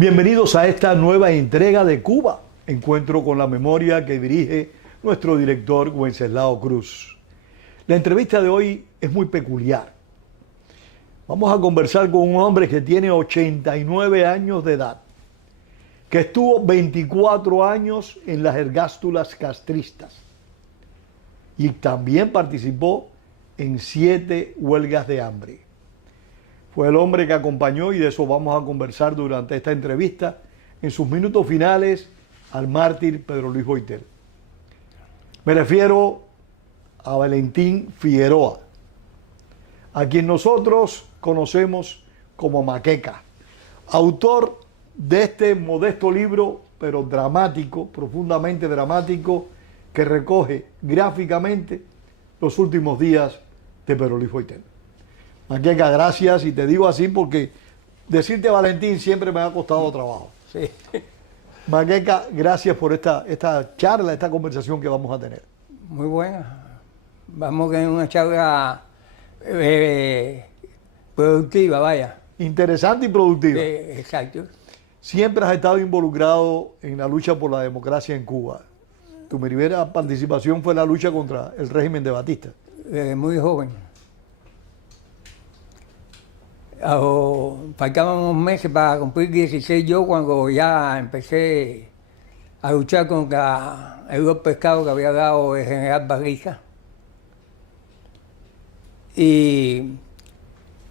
Bienvenidos a esta nueva entrega de Cuba, encuentro con la memoria que dirige nuestro director Wenceslao Cruz. La entrevista de hoy es muy peculiar. Vamos a conversar con un hombre que tiene 89 años de edad, que estuvo 24 años en las ergástulas castristas y también participó en 7 huelgas de hambre. Fue el hombre que acompañó, y de eso vamos a conversar durante esta entrevista, en sus minutos finales al mártir Pedro Luis Boitel. Me refiero a Valentín Figueroa, a quien nosotros conocemos como Maqueca, autor de este modesto libro, pero dramático, profundamente dramático, que recoge gráficamente los últimos días de Pedro Luis Boitel. Maqueca, gracias, y te digo así porque decirte Valentín siempre me ha costado trabajo. Sí. Maqueca, gracias por esta charla, esta conversación que vamos a tener. Muy buena. Vamos a tener una charla productiva, vaya. Interesante y productiva. Exacto. Siempre has estado involucrado en la lucha por la democracia en Cuba. Tu primera participación fue en la lucha contra el régimen de Batista. Desde muy joven. Faltaban unos meses para cumplir 16 yo cuando ya empecé a luchar contra el golpe de Estado que había dado el general Barriga. Y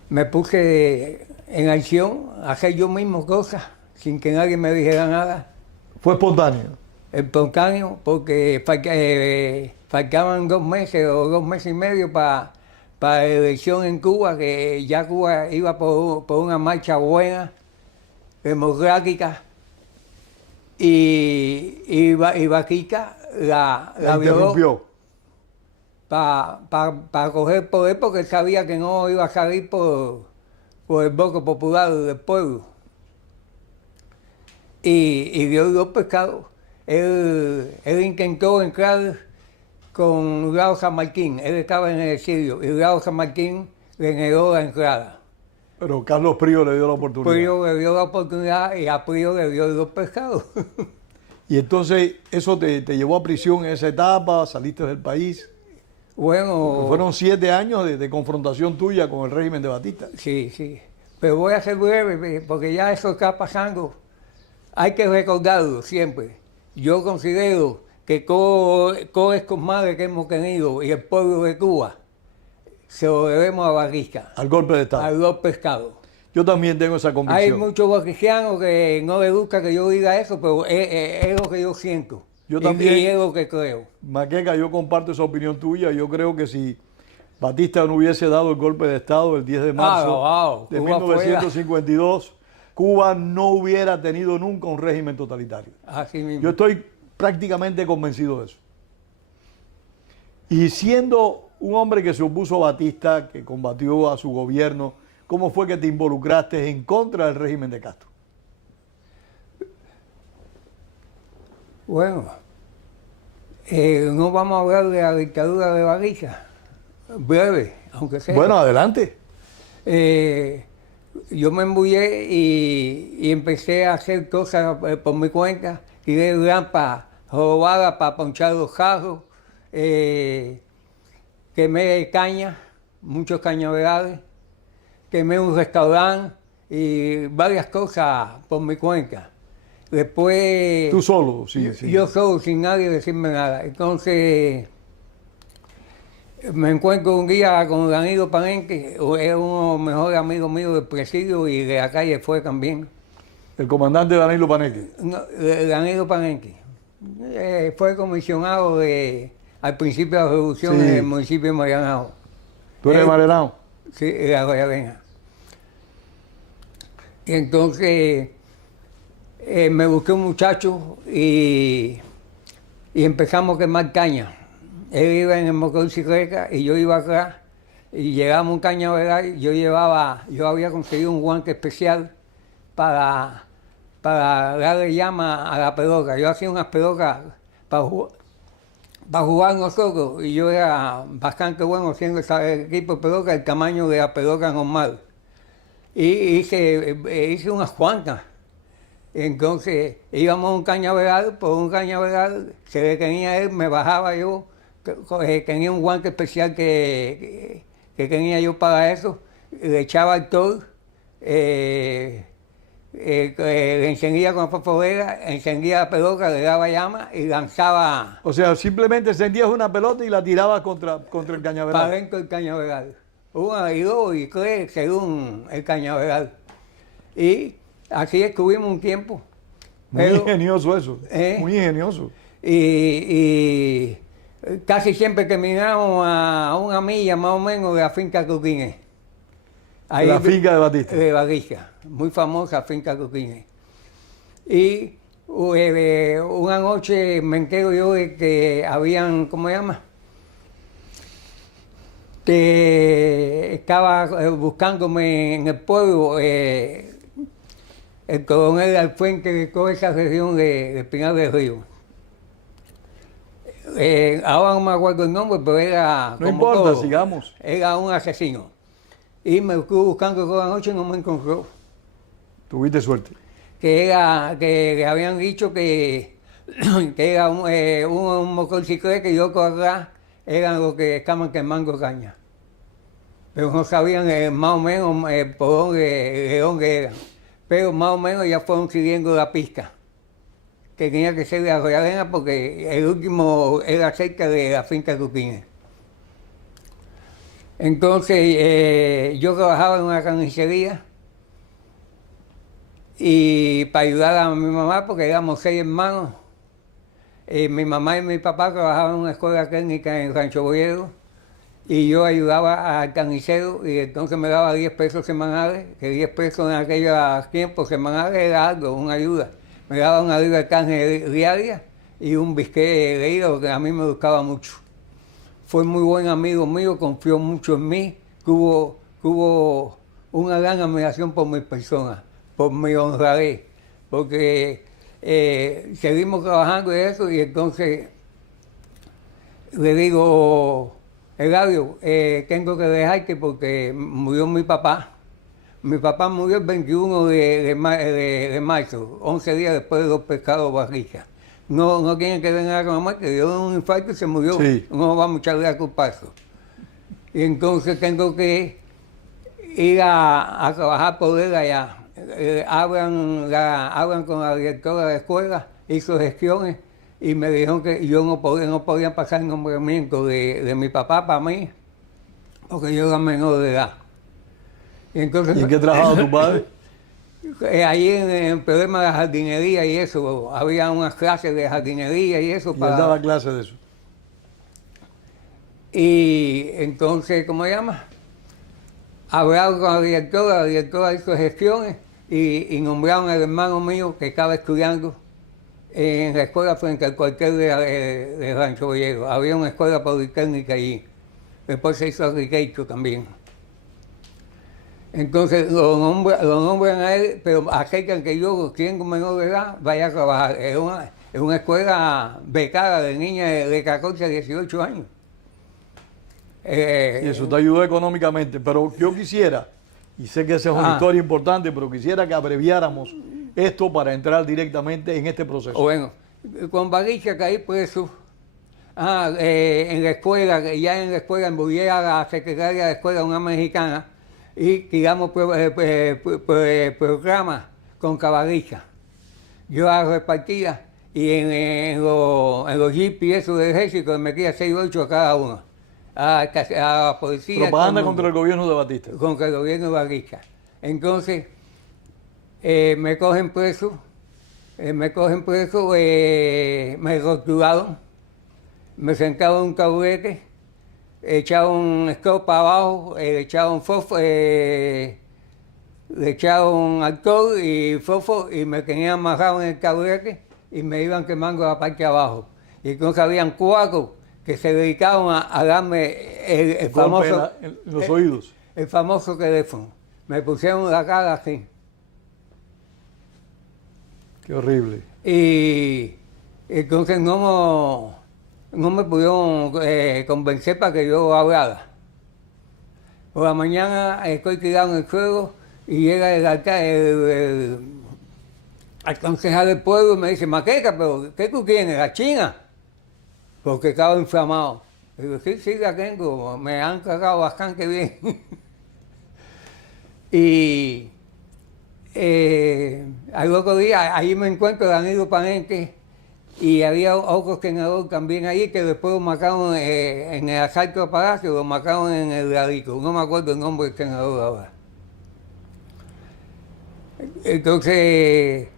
me puse en acción a hacer yo mismo cosas sin que nadie me dijera nada. ¿Fue espontáneo? Espontáneo, porque faltaban 2 meses o 2 meses y medio para la elección en Cuba, que ya Cuba iba por una marcha buena, democrática, y Barriga la violó para coger poder, porque él sabía que no iba a salir por el bloque popular del pueblo. Y dio los pescados. Él intentó entrar con Raúl San Martín. Él estaba en el exilio y Raúl San Martín le negó la entrada. Pero Carlos Prío le dio la oportunidad. Prío le dio la oportunidad y a Prío le dio los pescados. Y entonces eso te llevó a prisión en esa etapa, saliste del país. Bueno. Porque fueron 7 años de confrontación tuya con el régimen de Batista. Sí, sí. Pero voy a ser breve, porque ya eso está pasando. Hay que recordarlo siempre. Yo considero que todos estos males que hemos tenido y el pueblo de Cuba se lo debemos a Barriga. Al golpe de Estado. Al golpe de Estado. Yo también tengo esa convicción. Hay muchos barricianos que no les gusta que yo diga eso, pero es lo que yo siento. Yo también. Y es lo que creo. Maqueca, yo comparto esa opinión tuya. Yo creo que si Batista no hubiese dado el golpe de Estado el 10 de marzo de 1952, Cuba no hubiera tenido nunca un régimen totalitario. Así mismo. Yo estoy prácticamente convencido de eso. Y siendo un hombre que se opuso a Batista, que combatió a su gobierno, ¿cómo fue que te involucraste en contra del régimen de Castro? Bueno, no vamos a hablar de la dictadura de Barriga. Breve, aunque sea. Bueno, adelante. Yo me embullé y empecé a hacer cosas por mi cuenta. Tiré rampas robadas para ponchar los carros. Quemé cañas, muchos cañaverales. Quemé un restaurante y varias cosas por mi cuenta. Después... Tú solo, sí, sí. Yo solo, sin nadie decirme nada. Entonces, me encuentro un día con Danilo Palenque, es uno de los mejores amigos míos del presidio y de la calle fue también. El comandante Danilo Paneque. No, Danilo Palenque. Fue comisionado al principio de la revolución Sí. en el municipio de Marianao. ¿Tú eres de Marenao? Sí, de la Guayabena. Y entonces me busqué un muchacho y empezamos a quemar caña. Él iba en el motocicleta y yo iba atrás y llegamos a un cañaveral. Yo había conseguido un guante especial para darle llama a la pelota. Yo hacía unas pelotas para jugar nosotros y yo era bastante bueno haciendo ese equipo de pelota, el tamaño de la pelota normal. Y hice unas cuantas. Entonces íbamos a un cañaveral, por un cañaveral se detenía él, me bajaba yo, tenía un guante especial que tenía yo para eso, le echaba el tol, le encendía con la fosforera, encendía la pelota, le daba llama y lanzaba O sea, simplemente encendías una pelota y la tirabas contra el para cañaveral. dentro del cañaveral. Una y dos y tres según el cañaveral. Y así estuvimos un tiempo. Muy Pero, ingenioso eso, muy ingenioso. y casi siempre terminamos a una milla más o menos de la finca Cuquines. La finca de Batista. De Batista, muy famosa finca Cuquines. Y una noche me entero yo de que habían, ¿cómo se llama? Que estaba buscándome en el pueblo el coronel Alfuente de toda esa región de Pinar del Río. Ahora no me acuerdo el nombre, pero era... No como importa, todo, sigamos. era un asesino. Y me estuvo buscando toda la noche y no me encontró. Tuviste suerte. Que le habían dicho que era un motocicleta y otro atrás eran los que estaban quemando caña. Pero no sabían más o menos por de dónde eran. Pero más o menos ya fueron siguiendo la pista, que tenía que ser de la Guayabena porque el último era cerca de la finca Cuquines. Entonces yo trabajaba en una carnicería y para ayudar a mi mamá, porque éramos 6 hermanos, mi mamá y mi papá trabajaban en una escuela técnica en Rancho Boyero y yo ayudaba al carnicero y entonces me daba 10 pesos semanales, que 10 pesos en aquellos tiempos semanales era algo, una ayuda. Me daba una libra de carne diaria y un bisquete de hígado que a mí me gustaba mucho. Fue muy buen amigo mío, confió mucho en mí, tuvo una gran admiración por mi persona, por mi honradez, porque seguimos trabajando en eso y entonces le digo, Eladio, tengo que dejarte porque murió mi papá. Mi papá murió el 21 de marzo, 11 días después de los pescados barriga. No tienen que ver nada con la muerte, dio un infarto y se murió. Sí. No vamos a echarle la culpa a eso. Y entonces tengo que ir a trabajar por él allá. Hablan con la directora de la escuela, hizo gestiones y me dijeron que yo no podía pasar el nombramiento de mi papá para mí, porque yo era menor de edad. Y entonces, ¿Y en qué trabajaba tu padre? Ahí en el problema de la jardinería y eso, había unas clases de jardinería y eso. Y él daba clases de eso. Y entonces, ¿cómo se llama? Hablaron con la directora hizo gestiones y nombraron al hermano mío que estaba estudiando en la escuela frente al cuartel de Rancho Boyero. Había una escuela politécnica allí. Después se hizo arquitecto también. Entonces lo nombran a él, pero aceptan que yo, siendo menor de edad, vaya a trabajar. Es una escuela becada de niñas de 14 a 18 años. Y eso te ayudó económicamente. Pero yo quisiera, y sé que esa es una historia importante, pero quisiera que abreviáramos esto para entrar directamente en este proceso. Bueno, con Baricha caí preso. En la escuela, ya en la escuela envolví a la secretaria de escuela, una mexicana. y tiramos programas con caballistas. Yo las repartía y en los jeeps y eso del ejército me metía 6 o 8 a cada uno. A la policía. Propaganda contra el gobierno de Batista. Contra el gobierno de Batista. Entonces, me cogen preso, me torturaron, me sentaron en un taburete, echaron escopa abajo, echaron fósforo, le echaron alcohol y fósforo y me tenían amarrado en el taburete y me iban quemando la parte de abajo. Y entonces habían 4 que se dedicaban a darme el famoso... En los oídos. El famoso teléfono. Me pusieron la cara así. Qué horrible. Y entonces no me pudieron convencer para que yo hablara. Por la mañana estoy tirado en el suelo y llega el concejal del pueblo y me dice, Maqueca, pero ¿qué tú tienes? ¿La China? Porque estaba inflamado. Y digo, sí, la tengo, me han cagado bastante bien. Y al otro día, ahí me encuentro Danilo Panente y había otro senador también ahí que después lo mataron en el asalto a Palacio, lo mataron en el Radico. No me acuerdo el nombre del senador ahora. Entonces,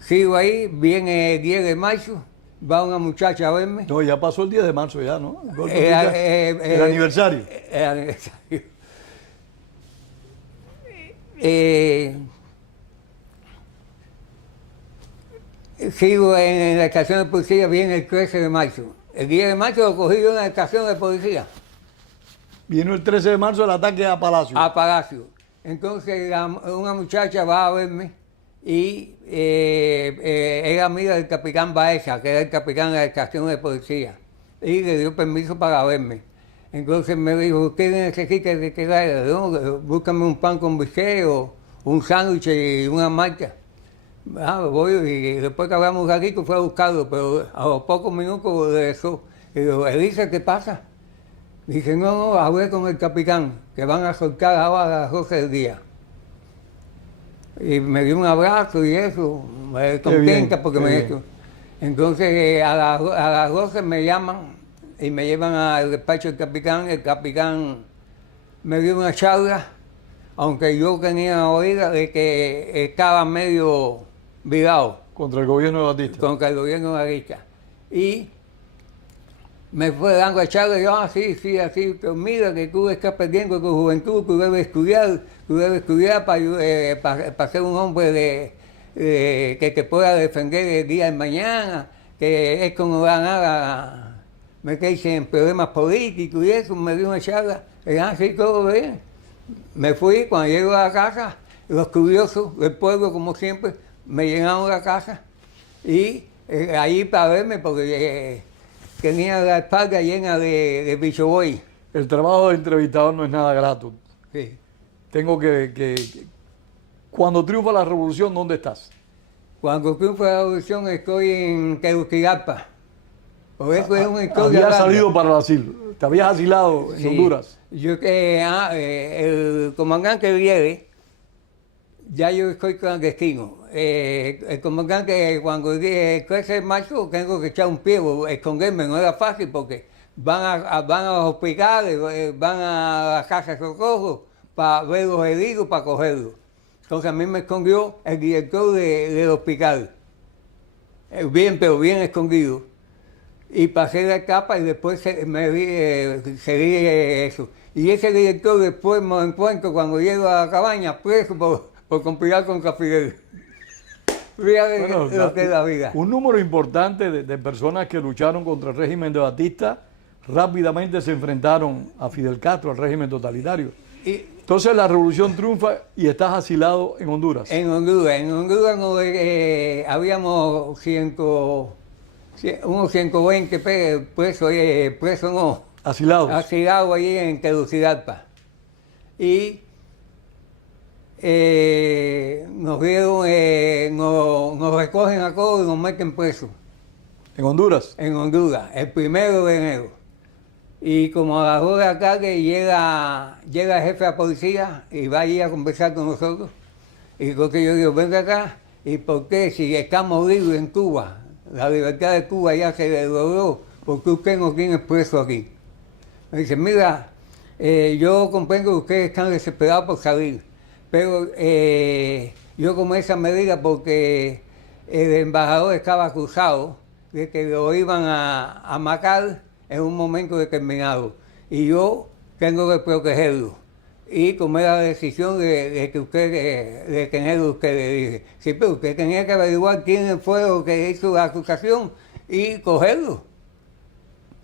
sigo ahí, viene el 10 de marzo. Va una muchacha a verme. No, ya pasó el 10 de marzo ya, ¿no? El aniversario. El aniversario. Sigo en la estación de policía, viene el 13 de marzo. El 10 de marzo lo cogí yo en la estación de policía. Vino el 13 de marzo el ataque a Palacio. A Palacio. Entonces una muchacha va a verme y era amiga del capitán Baeza, que era el capitán de la estación de policía, y le dio permiso para verme. Entonces me dijo, ¿usted necesita que te traiga? No, búscame un pan con bistec o un sándwich y una marca. Voy y después que hablamos un ratito fue a buscarlo, pero a los pocos minutos regresó. Y digo, Elisa, ¿qué pasa? Dice, no, hablé con el capitán, que van a soltar ahora a las 12 del día. Y me dio un abrazo y eso, contenta porque me dijo. Entonces a las 12 me llaman y me llevan al despacho del capitán. El capitán me dio una charla, aunque yo tenía oída de que estaba medio virado. Contra el gobierno de Batista. Contra el gobierno de Batista. Y me fue dando a charla, y yo, sí, así, pero mira que tú estás perdiendo tu juventud, tú debes estudiar para ser un hombre que te pueda defender el día de mañana, que esto no da nada, me quedé en problemas políticos y eso, me dio una charla, sí, todo bien. Me fui, cuando llego a la casa, los curiosos del pueblo, como siempre, me llenaron la casa y ahí para verme, porque tenía la espalda llena de bicho boy. El trabajo de entrevistador no es nada grato. Sí. Tengo que... Cuando triunfa la revolución, ¿dónde estás? Cuando triunfa la revolución estoy en Tegucigalpa. Por eso es una historia. Habías larga. salido para el asilo. Te habías asilado en Honduras. Yo el comandante Viere, ya yo estoy clandestino. El comandante, cuando el 13 de marzo, tengo que echar un pie, esconderme, no era fácil porque van a los hospitales, van a la casa de socorro para ver los heridos, para cogerlos. Entonces a mí me escondió el director del hospital, pero bien escondido. Y pasé la etapa y después seguí eso. Y ese director después me encuentro cuando llego a la cabaña preso por conspirar contra Fidel. Bueno, lo que es la vida. Un número importante de personas que lucharon contra el régimen de Batista rápidamente se enfrentaron a Fidel Castro, al régimen totalitario. Entonces la revolución triunfa y estás asilado en Honduras. En Honduras no, habíamos unos 120 presos no. Asilados. Asilados allí en Tegucigalpa. Y nos recogen a todos y nos meten presos. ¿En Honduras? En Honduras, el 1 de enero. Y como agarró de acá que llega el jefe de la policía y va a ir a conversar con nosotros. Y lo que yo digo, venga acá, ¿y por qué si estamos libres en Cuba? La libertad de Cuba ya se logró, ¿por qué usted no tiene preso aquí? Me dice, mira, yo comprendo que ustedes están desesperados por salir, pero yo tomé esa medida porque el embajador estaba acusado de que lo iban a matar en un momento determinado y yo tengo que protegerlo. Y tomé la decisión de que usted, de tenerlo usted, le dije. Sí, pero usted tenía que averiguar quién fue lo que hizo la acusación y cogerlo.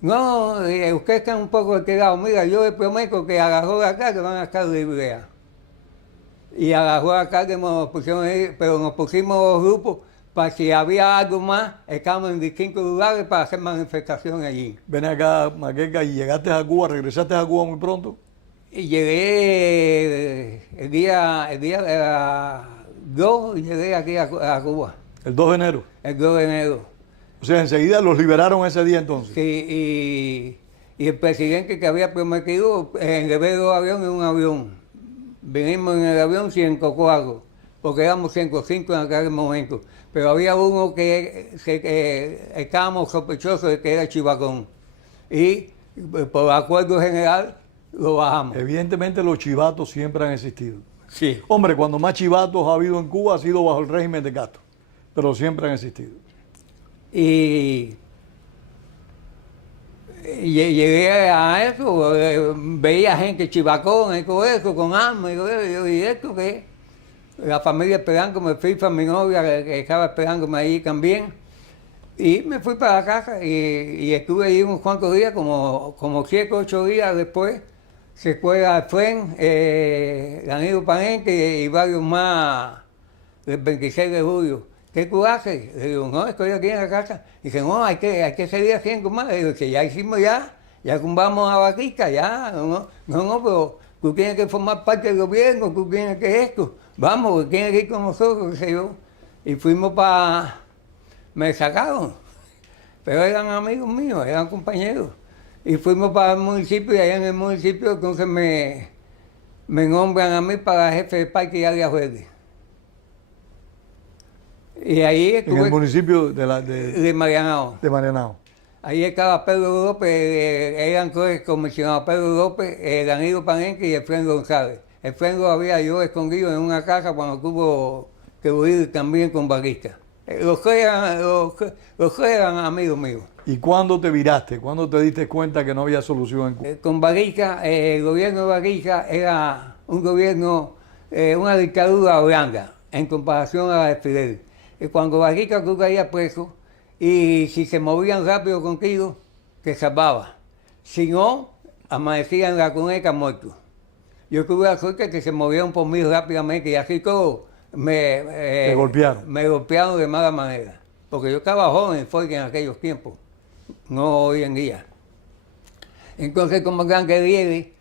No, usted está un poco retirado. Mira, yo le prometo que agarró de acá que van a estar libres. Y agarró de acá que nos pusieron ahí, pero nos pusimos los grupos para si había algo más, estábamos en distintos lugares para hacer manifestaciones allí. Ven acá, Maqueca, y llegaste a Cuba, regresaste a Cuba muy pronto. Y llegué el día de la 2, llegué aquí a Cuba. El 2 de enero. El 2 de enero. O sea, enseguida los liberaron ese día entonces. Sí, y el presidente que había prometido en vez de 2 aviones, un avión. Vinimos en el avión 104, porque éramos 105 en aquel momento. Pero había uno que estábamos sospechosos de que era chivacón. Y por acuerdo general lo bajamos. Evidentemente los chivatos siempre han existido. Sí. Hombre, cuando más chivatos ha habido en Cuba ha sido bajo el régimen de Castro, pero siempre han existido. Y llegué a eso, veía gente chivacón y todo eso, con armas, y esto que la familia esperándome, FIFA, mi novia, que estaba esperándome ahí también. Y me fui para la casa y estuve ahí unos cuantos días, como 7 o 8 días después. Se fue Alfred, Danilo Panente y varios más del 26 de julio. ¿Qué tú haces? Le digo, no, estoy aquí en la casa. Dice, no, hay que seguir haciendo más. Le digo, que ya hicimos ya tumbamos a Batista, ya. No, pero tú tienes que formar parte del gobierno, tú tienes que esto. Vamos, tienes que ir con nosotros, qué sé yo. Y fuimos me sacaron. Pero eran amigos míos, eran compañeros. Y fuimos para el municipio y allá en el municipio entonces me nombran a mí para jefe de parque y área verde. Y ahí estuve, en el municipio de Marianao. De Marianao. Ahí estaba Pedro López, eran tres comisionados, Pedro López, Danilo Panenque y Efraín González. Efraín lo había yo escondido en una casa cuando tuvo que huir también con Batista. Los tres eran amigos míos. ¿Y cuándo te viraste? ¿Cuándo te diste cuenta que no había solución en Cuba? Con Batista, el gobierno de Batista era un gobierno, una dictadura blanda en comparación a la de Fidel. Cuando Batista tú caías preso y si se movían rápido contigo, te salvaba. Si no, amanecían en la cuneta muertos. Yo tuve la suerte que se movieron por mí rápidamente y así todo te golpearon. Me golpearon de mala manera. Porque yo estaba joven, fue en aquellos tiempos, no hoy en día. Entonces, como gran que viene,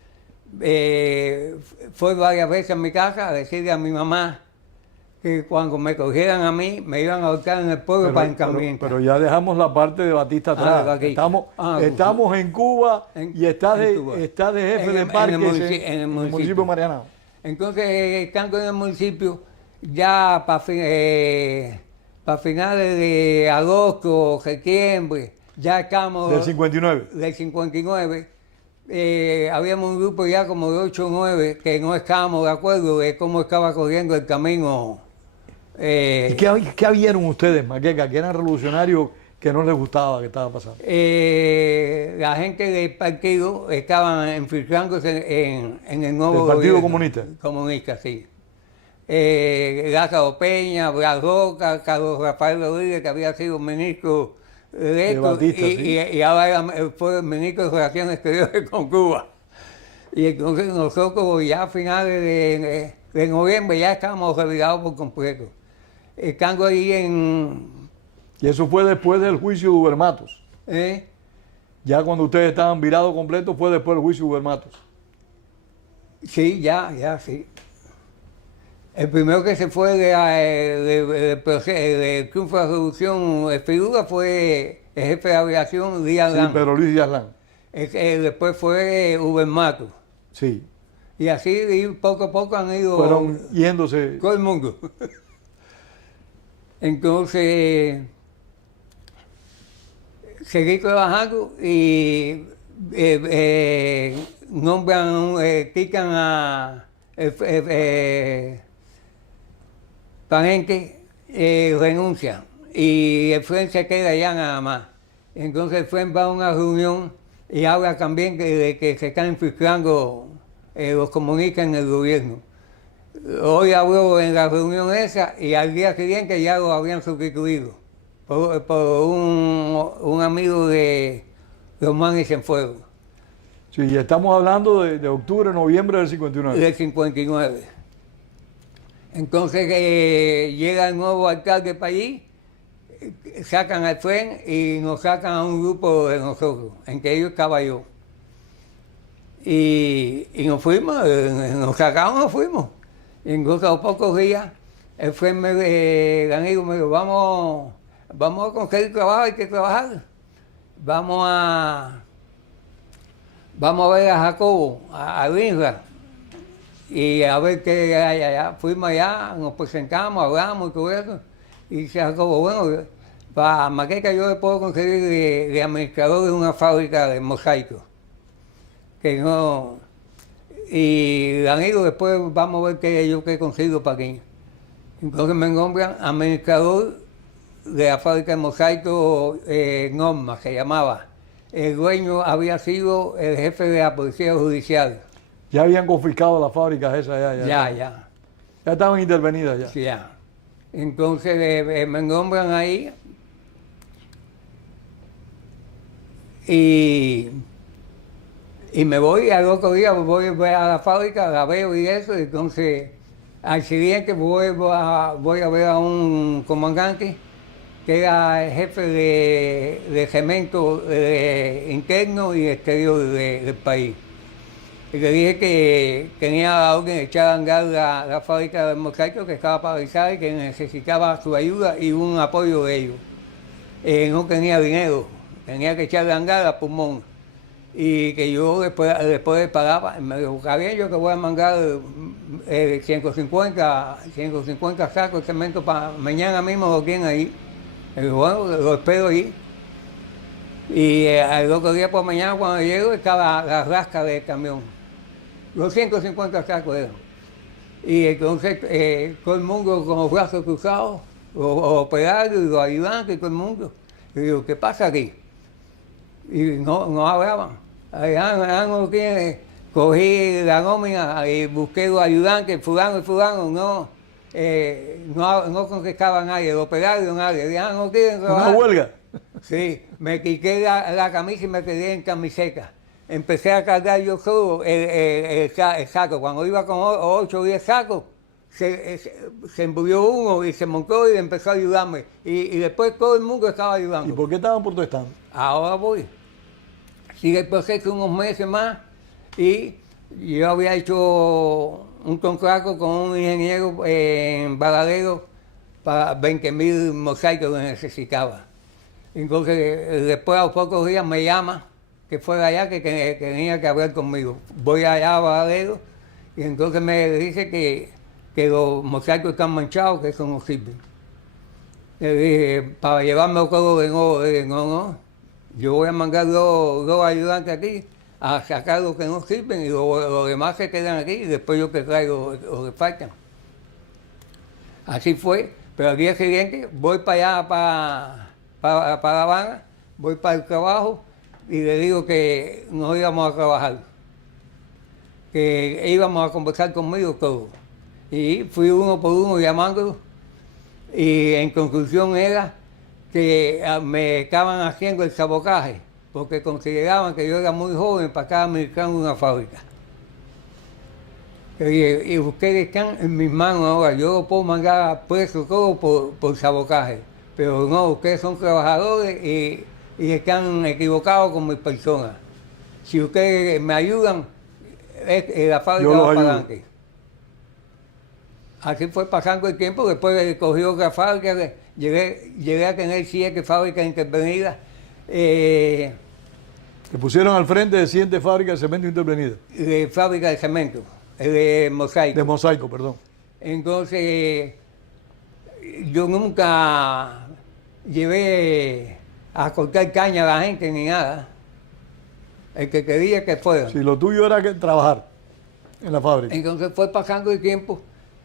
fue varias veces a mi casa a decirle a mi mamá que cuando me cogieran a mí, me iban a ahorcar en el pueblo para encarmiento. Pero ya dejamos la parte de Batista atrás. Estamos en Cuba y estás de jefe de parque en el municipio de Marianao. Entonces, estando en el municipio, ya para finales de agosto, septiembre, ya estamos... Del 59. Del 59. Habíamos un grupo ya como de 8 o 9 que no estábamos de acuerdo de cómo estaba corriendo el camino. ¿Y qué vieron ustedes, Maqueca, que eran revolucionarios que no les gustaba que estaba pasando? La gente del partido estaban infiltrándose en el nuevo Partido Comunista. Comunista, sí. Lázaro Peña, Blas Roca, Carlos Rafael Rodríguez, que había sido ministro de esto, Batista, y ahora fue el ministro de Relaciones Exteriores con Cuba. Y entonces nosotros ya a finales de noviembre ya estábamos olvidados por completo. Estando ahí Y eso fue después del juicio de Uber Matos. Ya cuando ustedes estaban virados completos fue después del juicio de Uber Matos. Sí, ya, sí. El primero que se fue del triunfo de la revolución de figura fue el jefe de aviación, Díaz Lan. Sí, pero Luis Díaz Lan. Después fue Ubermaco. Sí. Y así y poco a poco han ido... Fueron yéndose. Todo el mundo. Entonces, seguí trabajando y nombran, quitan a Palenque, renuncia y el FREN se queda allá nada más. Entonces el FREN va a una reunión y habla también de que se están infiltrando los comunistas en el gobierno. Hoy habló en la reunión esa y al día siguiente ya lo habían sustituido por un amigo de los Manes en Fuego. Sí, y estamos hablando de octubre, noviembre del 59. Del 59. Entonces llega el nuevo alcalde para allí, sacan al FREN y nos sacan a un grupo de nosotros, en que ellos estaba yo. Y nos fuimos, nos sacaron, nos fuimos. Y entonces a los pocos días, el FREN el amigo me dijo, vamos a conseguir trabajo, hay que trabajar. Vamos a ver a Jacobo, a Linra, y a ver qué hay allá. Fuimos allá, nos presentamos, hablamos y todo eso. Y dice Jacobo, bueno, para Maqueca yo le puedo conseguir de administrador de una fábrica de mosaicos. Que no... Y amigo, después vamos a ver qué yo que consigo para aquí. Entonces me nombran administrador de la fábrica de mosaicos Norma, se llamaba. El dueño había sido el jefe de la policía judicial. Ya habían confiscado las fábricas esas Ya. Ya estaban intervenidas ya. Sí, ya. Entonces me nombran ahí y me voy al otro día, voy a la fábrica, la veo y eso, entonces al siguiente voy a ver a un comandante que era el jefe de cemento interno y exterior del país. Y le dije que tenía la orden de echar a andar la fábrica de mosaico que estaba paralizada y que necesitaba su ayuda y un apoyo de ellos. No tenía dinero, tenía que echar a andar a pulmón. Y que yo después le pagaba, me dijo, está bien, yo te voy a mandar 150 sacos de cemento para mañana mismo lo tienen ahí. Y digo, bueno, lo espero ahí. Y al otro día por mañana cuando llego estaba la rasca del camión. Los 150 sacos eran. Y entonces todo el mundo con los brazos cruzados, los operarios y los ayudantes y todo el mundo. Y digo, ¿qué pasa aquí? Y no hablaban. No tiene. Cogí la nómina y busqué los ayudantes, fulano y fulano, no contestaba nadie, los operarios nadie, no quieren trabajar. ¿Una huelga? Sí, me quité la camisa y me quedé en camiseta. Empecé a cargar yo solo el saco. Cuando iba con 8 o 10 sacos, se embulló uno y se montó y empezó a ayudarme. Y después todo el mundo estaba ayudando. ¿Y por qué estaban protestando? Ahora voy. Sigue el proceso unos meses más y yo había hecho un contrato con un ingeniero en Baladero para 20,000 mosaicos que necesitaba. Entonces, después a los pocos días me llama que fuera allá, que tenía que hablar conmigo. Voy allá a Baladero y entonces me dice que los mosaicos están manchados, que eso no sirve. Le dije, para llevarme todo de nuevo, le dije, no, yo voy a mandar dos ayudantes aquí a sacar lo que no sirven y los demás se quedan aquí y después yo que traigo lo que faltan. Así fue, pero al día siguiente voy para allá, para La Habana, voy para el trabajo y le digo que no íbamos a trabajar, que íbamos a conversar conmigo todos. Y fui uno por uno llamándolo y en conclusión era que me estaban haciendo el sabotaje porque consideraban que yo era muy joven para estar administrando una fábrica. Y ustedes están en mis manos ahora, yo lo puedo mandar preso todo por sabotaje, pero no, ustedes son trabajadores y están equivocados con mis personas. Si ustedes me ayudan, la fábrica va para adelante. Así fue pasando el tiempo, después cogió otra fábrica, llegué a tener 7 fábricas intervenidas. Te pusieron al frente de siguiente fábrica de cemento intervenida. de fábrica de cemento, de mosaico. De mosaico, perdón. Entonces, yo nunca llevé a cortar caña a la gente ni nada. El que quería que fuera. Si lo tuyo era que trabajar en la fábrica. Entonces fue pasando el tiempo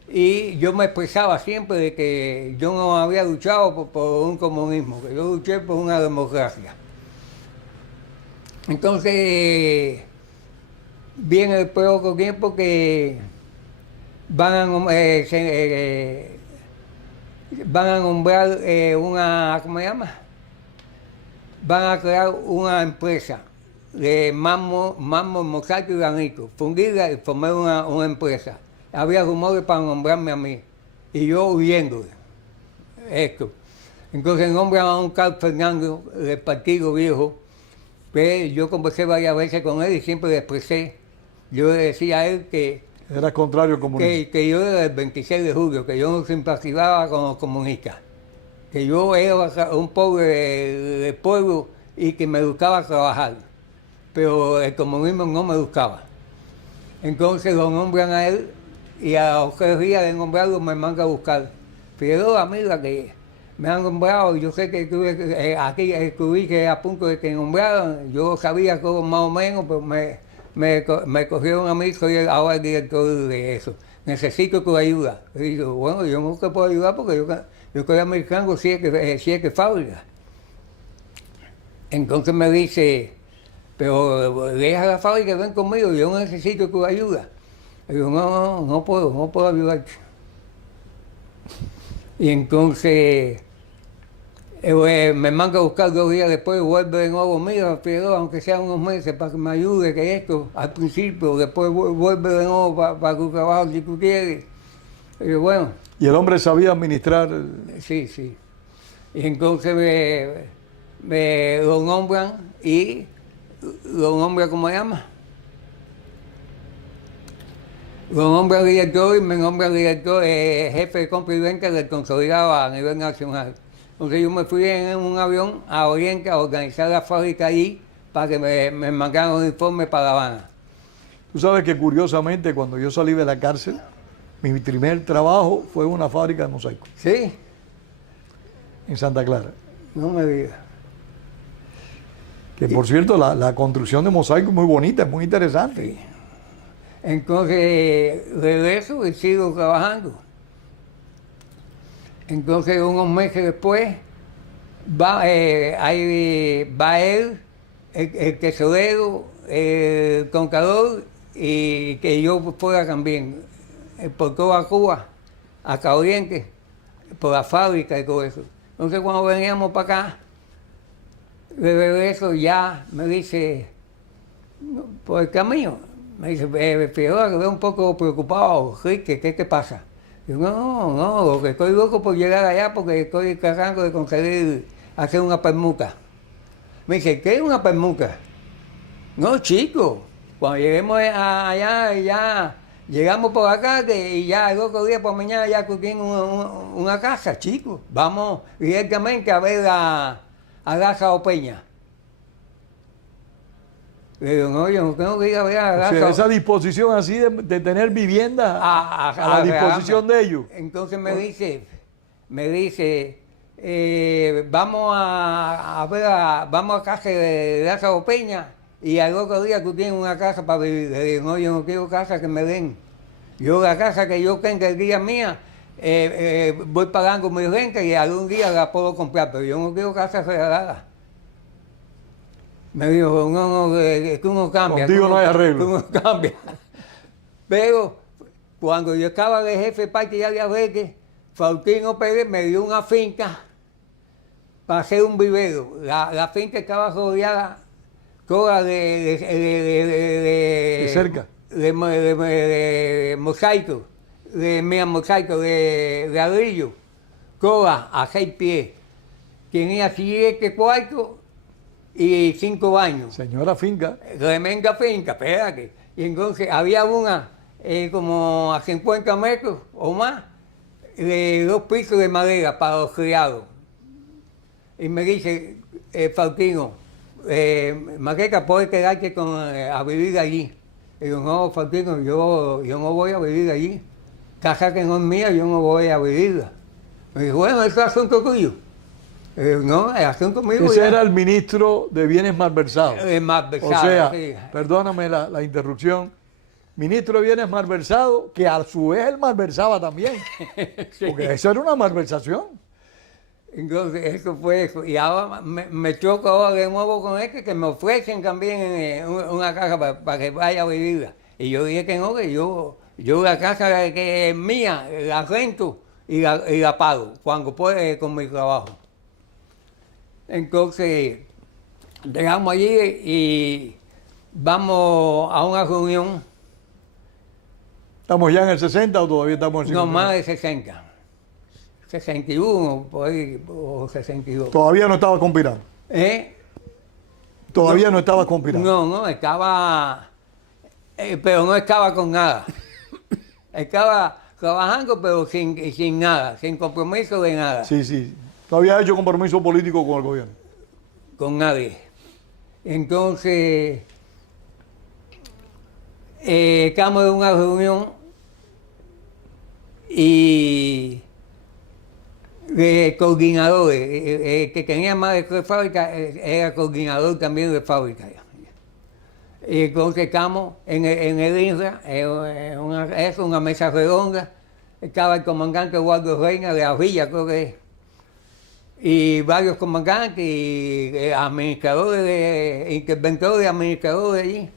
y yo me expresaba siempre de que yo no había luchado por un comunismo, que yo luché por una democracia. Entonces, viene el poco tiempo que van a nombrar una, ¿cómo se llama? Van a crear una empresa de mármol, mosaico y granito, fundirla y formar una empresa. Había rumores para nombrarme a mí, y yo huyendo de esto. Entonces nombran a un Carlos Fernando del Partido Viejo, que yo conversé varias veces con él y siempre le expresé. Yo le decía a él que Era contrario al comunismo. que yo era el 26 de julio, que yo no simpatizaba con los comunistas, que yo era un pobre del pueblo y que me buscaba trabajar, pero el comunismo no me buscaba. Entonces lo nombran a él y a los 3 días de nombrarlo me mandan a buscar. Figueroa, mira que me han nombrado, yo sé que aquí escribí que a punto de que nombraran, yo sabía todo más o menos, pero me cogieron a mí, soy ahora el director de eso. Necesito tu ayuda. Y digo, bueno, yo no te puedo ayudar porque yo estoy americano si es que fábrica. Entonces me dice, pero deja la fábrica y ven conmigo, yo no necesito tu ayuda. Y digo, no puedo ayudarte. Y entonces me manda a buscar 2 días después, vuelve de nuevo, mira, Figueroa, aunque sean unos meses, para que me ayude, que esto, al principio, después vuelve de nuevo para tu trabajo si tú quieres. Y digo, bueno. Y el hombre sabía administrar. Sí. Y entonces me lo nombran y lo nombra, ¿cómo se llama? Lo nombra director y me nombra director, jefe de compra y venta del consolidado a nivel nacional. Entonces yo me fui en un avión a Oriente a organizar la fábrica allí para que me mandaran un informe para La Habana. Tú sabes que curiosamente cuando yo salí de la cárcel, mi primer trabajo fue en una fábrica de mosaico. ¿Sí? En Santa Clara. No me digas. Que por cierto, la construcción de mosaico es muy bonita, es muy interesante. Sí. Entonces regreso y sigo trabajando. Entonces unos meses después va él, el tesorero, el contador y que yo fuera también por toda Cuba, hasta Oriente, por la fábrica y todo eso. Entonces cuando veníamos para acá, de regreso ya me dice, por el camino, me dice, Figueroa, que veo un poco preocupado, Rique, ¿qué te pasa? Yo, no, lo que estoy loco por llegar allá porque estoy tratando de conseguir hacer una permuta. Me dice, ¿qué es una permuta? No, chico, cuando lleguemos allá, ya llegamos por acá y ya el otro día por mañana ya tienen una casa, chico. Vamos directamente a ver a Lázaro Peña. Le digo, no, yo no tengo que ir a ver a Lázaro. O sea, esa disposición así de tener vivienda a la disposición de ellos. Entonces me dice, vamos a ver vamos a casa de Lázaro Peña y al otro día tú tienes una casa para vivir. Le digo, no, yo no quiero casa que me den. Yo la casa que yo tenga el día mía, voy pagando mi renta y algún día la puedo comprar, pero yo no quiero casa regalada. Me dijo, no, tú no cambias. Contigo no hay arreglo. Tú no cambias. Pero cuando yo estaba de jefe de parque ya de Abeque, Faustino Pérez me dio una finca para hacer un vivero. La finca estaba rodeada toda de cerca. De mosaico, mosaico, de ladrillo, toda a 6 pies. Tenía 7 cuartos y 5 baños. Señora finca. Tremenda finca, espérate. Y entonces había una como a 50 metros o más de 2 pisos de madera para los criados. Y me dice, Faustino, Maqueca, puede quedarte a vivir allí. Y yo, no, Faustino, yo no voy a vivir allí. Casa que no es mía, yo no voy a vivirla. Me dijo, bueno, ese es asunto tuyo. No, el asunto mío. Ese era el ministro de Bienes Malversados. Malversados, o sea, sí. perdóname la interrupción. Ministro de Bienes Malversados, que a su vez él malversaba también. Sí. Porque eso era una malversación. Entonces, eso fue eso. Y ahora me choco ahora de nuevo con este, que me ofrecen también una casa para que vaya a vivirla. Y yo dije que no, que yo la casa que es mía, la rento y la pago cuando puede con mi trabajo. Entonces, llegamos allí y vamos a una reunión. ¿Estamos ya en el 60 o todavía estamos en el 50? No, más de 60. 61 por ahí, o 62. Todavía no estaba conspirando. Todavía no estaba conspirando. No, estaba, pero no estaba con nada. Estaba trabajando, pero sin nada, sin compromiso de nada. Sí. No había hecho compromiso político con el gobierno. Con nadie. Entonces, estamos en una reunión y coordinadores, que tenía más de 3 fábricas, era coordinador también de fábricas. Y entonces estamos en el INRA, es una mesa redonda, estaba el comandante Eduardo Reina de la Villa, creo que es, y varios comandantes y administradores, interventores, administradores allí.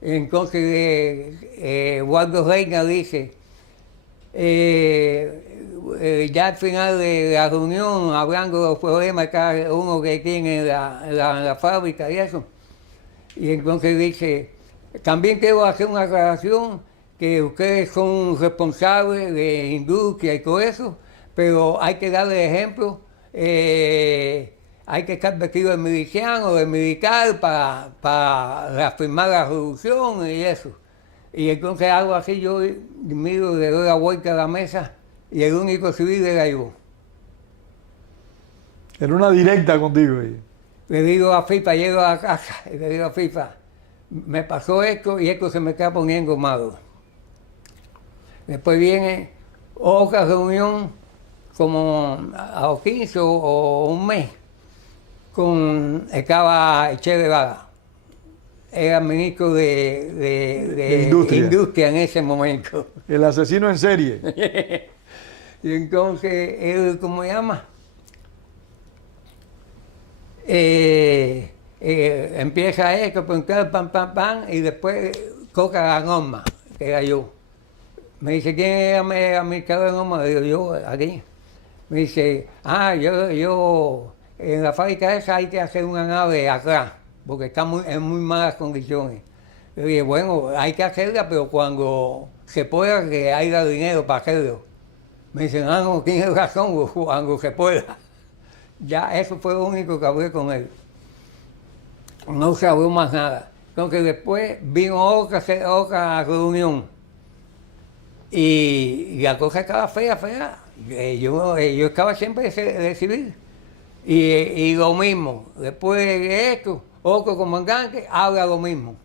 Entonces Eduardo Reina dice, ya al final de la reunión, hablando de los problemas cada uno que tiene en la fábrica y eso, y entonces dice, también quiero hacer una aclaración que ustedes son responsables de industria y todo eso, pero hay que darle ejemplo, hay que estar vestido de miliciano, de militar para reafirmar la revolución y eso. Y entonces algo así, yo miro, le doy la vuelta a la mesa y el único civil era yo. Era una directa contigo. Le digo a FIFA, llego a la casa y le digo a FIFA, me pasó esto y esto se me está poniendo malo. Después viene otra reunión como a los 15 o un mes, estaba Che Guevara, era ministro de industria en ese momento. El asesino en serie. Y entonces él, ¿cómo se llama? Empieza esto, pam, y después toca la norma, que era yo. Me dice, ¿quién era el administrador de norma? Le digo, yo, aquí. Me dice, yo, en la fábrica esa hay que hacer una nave atrás, porque está en muy malas condiciones. Le dije, bueno, hay que hacerla, pero cuando se pueda, que haya dinero para hacerlo. Me dicen, no, tienes razón, cuando se pueda. Ya eso fue lo único que hablé con él. No se habló más nada. Entonces después vino otra reunión. Y la cosa estaba fea. Yo estaba siempre de civil. Y lo mismo. Después de esto, otro comandante habla lo mismo.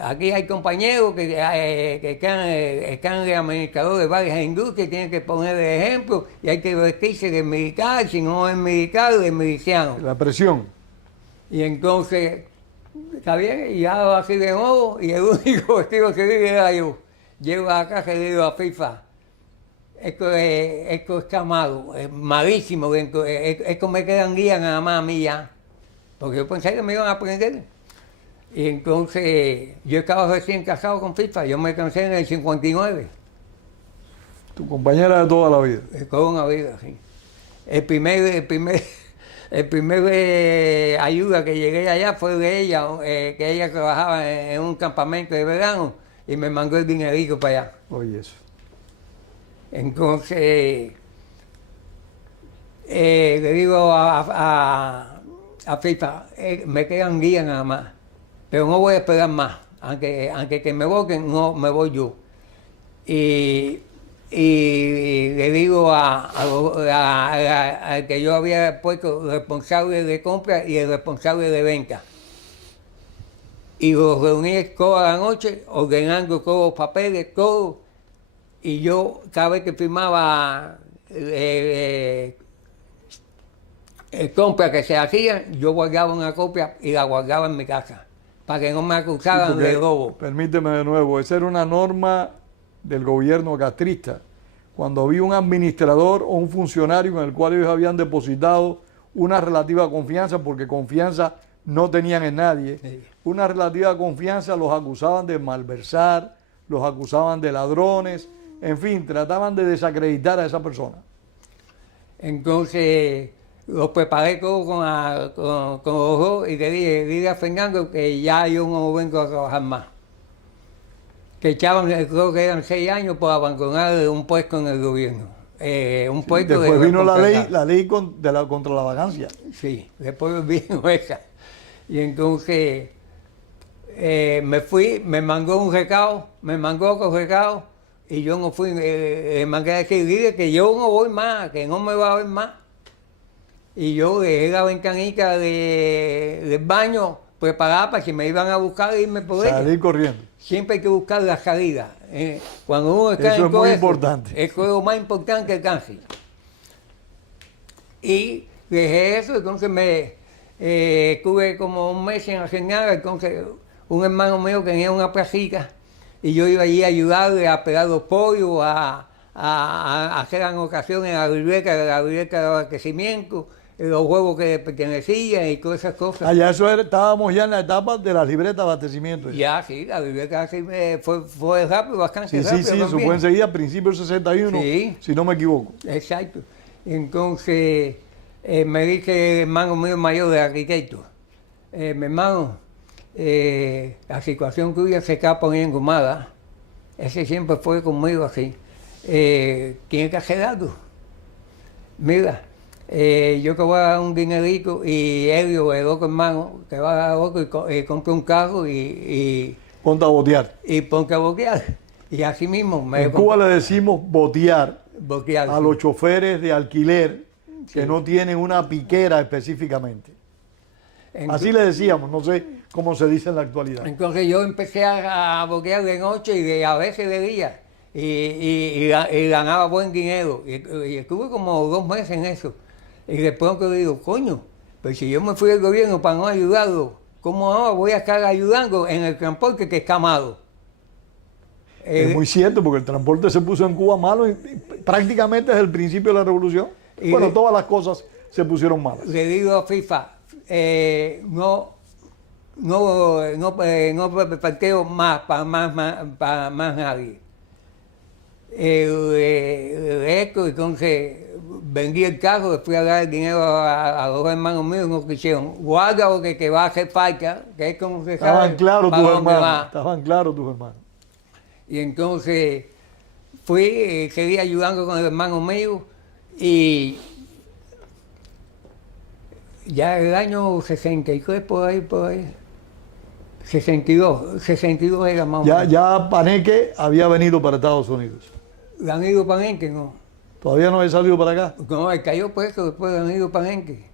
Aquí hay compañeros que están de administradores de varias industrias, tienen que poner de ejemplo y hay que vestirse de militar, si no es militar, de miliciano. La presión. Y entonces, está bien, y ya así de nuevo, y el único vestido que vive era yo. Llego a la casa y le digo a FIFA, esto está malo, es malísimo, esto me quedan guías nada más a mí ya, porque yo pensé que me iban a aprender. Y entonces, yo estaba recién casado con FIFA, yo me cansé en el 59. Tu compañera de toda la vida. De toda una vida, sí. El primer ayuda que llegué allá fue de ella, que ella trabajaba en un campamento de verano y me mandó el dinerito para allá. Oye, eso. Entonces, le digo a FIFA, me quedan guías nada más, pero no voy a esperar más, aunque que me voten, no me voy yo. Y y le digo al que yo había puesto responsable de compra y el responsable de venta. Y los reuní toda la noche, ordenando todos los papeles, todo. Y yo, cada vez que firmaba compras que se hacían, yo guardaba una copia y la guardaba en mi casa, para que no me acusaran de robo. Permíteme de nuevo, esa era una norma del gobierno castrista. Cuando había un administrador o un funcionario en el cual ellos habían depositado una relativa confianza, porque confianza no tenían en nadie, Sí. una relativa confianza, los acusaban de malversar, los acusaban de ladrones, en fin, trataban de desacreditar a esa persona. Entonces los preparé todo con los dos y le dije a Fernando que ya yo no vengo a trabajar más. Que echaban, creo que eran 6 años por abandonar un puesto en el gobierno. Un puesto Después de vino la responsabilidad. ley contra la vagancia. Sí, después vino esa. Y entonces me fui, me mandó un recado, me mandó otro recado y yo no fui, le mandé a decir, dile que yo no voy más, que no me va a ver más. Y yo dejé la ventanita del baño preparada para que me iban a buscar e irme por ella. Salir corriendo. Siempre hay que buscar la salida. Cuando uno está Eso en es muy todo importante. eso es lo más importante que alcance. Y dejé eso, entonces estuve como un mes sin hacer nada, entonces un hermano mío tenía una placita y yo iba allí a ayudarle a pegar los pollos, a hacer en ocasiones la biblioteca de abastecimiento, los huevos que le pertenecían y todas esas cosas. Allá estábamos ya en la etapa de las libretas de abastecimiento. Ya, sí, la biblioteca fue rápido, bastante Sí, rápido. sí, sí, eso también. fue enseguida a principios del 61, Sí. si no me equivoco. Exacto. Entonces me dice el hermano mío mayor de arquitecto, mi hermano, la situación tuya se está poniendo mala. Ese siempre fue conmigo así. Tienes que hacer algo. Mira, yo te voy a dar un dinerito y Elio, el otro hermano, te va a dar otro y compra un carro y Ponte a botear. ponte a boquear. Y así mismo me En Cuba le decimos botear boquear. a los choferes de alquiler que Sí. no tienen una piquera específicamente. Así le decíamos, no sé cómo se dice en la actualidad. Entonces yo empecé a boquear de noche y a veces de día y ganaba buen dinero y estuve como 2 meses en eso y de pronto digo, coño, pero si yo me fui del gobierno para no ayudarlo, ¿cómo ahora voy a estar ayudando en el transporte que está malo? Es muy cierto, porque el transporte se puso en Cuba malo y prácticamente desde el principio de la revolución. Y Bueno, de- todas las cosas se pusieron malas. Le digo a FIFA, no parteo más para más nadie. Esto, entonces vendí el carro, le fui a dar el dinero a los hermanos míos, no quisieron. Guarda lo que va a hacer falta, que es como se sabe. Estaban claros para tus dónde hermanos. va. Estaban claros tus hermanos. Y entonces fui, seguí ayudando con el hermano mío y ya el año 63 por ahí. 62 era más o menos. Ya Paneque había venido para Estados Unidos. ¿Han ido Palenque? No. Todavía no había salido para acá. No, él cayó preso después de han ido Palenque.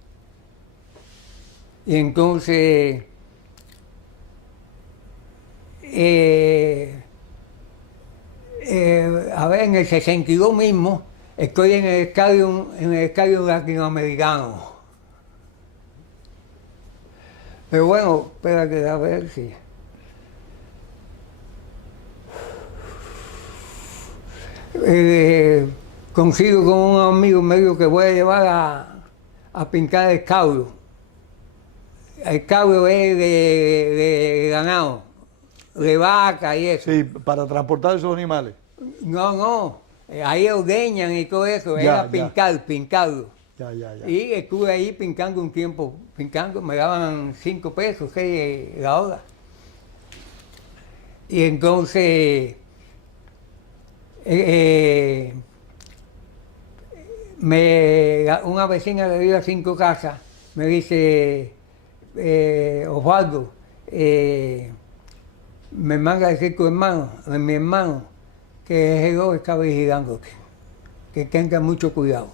Y entonces, a ver, en el 62 mismo, estoy en el estadio latinoamericano. Pero bueno, espérate a ver si. Consigo con un amigo medio que voy a llevar a pintar el cabrio. El cabrio es de ganado, de vaca y eso. Sí, para transportar esos animales. No, ahí ordeñan y todo eso, Ya, era ya. pintarlo. Ya. Y estuve ahí pintando un tiempo, me daban 5 pesos, 6 la hora. Y entonces una vecina de vive a 5 casas me dice, Osvaldo, me manda a decir mi hermano, que el está vigilando, que tenga mucho cuidado.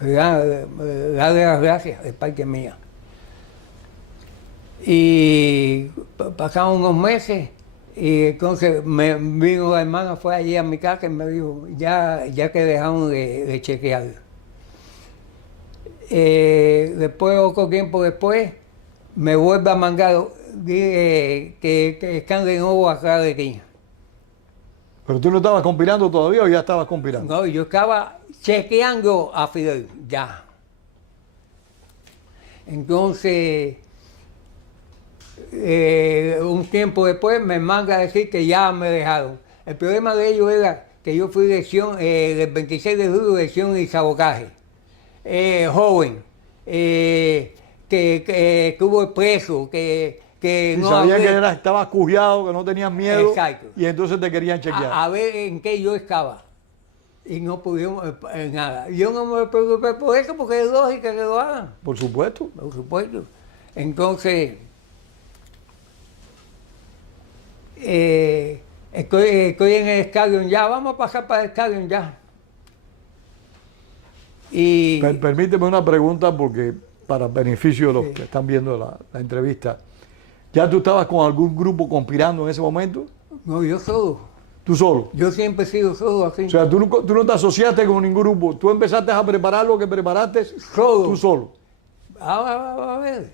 Darle las gracias de parte mía. Y pasaron unos meses y entonces me vino la hermana, fue allí a mi casa y me dijo, ya que dejamos de chequear. Después, poco tiempo después, me vuelve a mandar que están de nuevo acá de aquí. ¿Pero tú no estabas conspirando todavía o ya estabas conspirando? No, yo estaba chequeando a Fidel, ya. Entonces, un tiempo después me manda a decir que ya me dejaron. El problema de ellos era que yo fui del 26 de julio de lesión y sabotaje. Joven, que estuvo preso, que Y no sabían hablé. que estabas cujiado, que no tenías miedo. Exacto. Y entonces te querían chequear. A ver en qué yo estaba. Y no pudimos nada. Yo no me preocupé por eso porque es lógico que lo hagan. Por supuesto. Por supuesto. Entonces, estoy en el estadio ya, vamos a pasar para el estadio ya. Y Permíteme una pregunta porque para beneficio de los que están viendo la entrevista. ¿Ya tú estabas con algún grupo conspirando en ese momento? no, yo solo. ¿Tú solo? Yo siempre he sido solo así. O sea, tú no te asociaste con ningún grupo. Tú empezaste a preparar lo que preparaste Solo. tú solo. Ahora va a ver.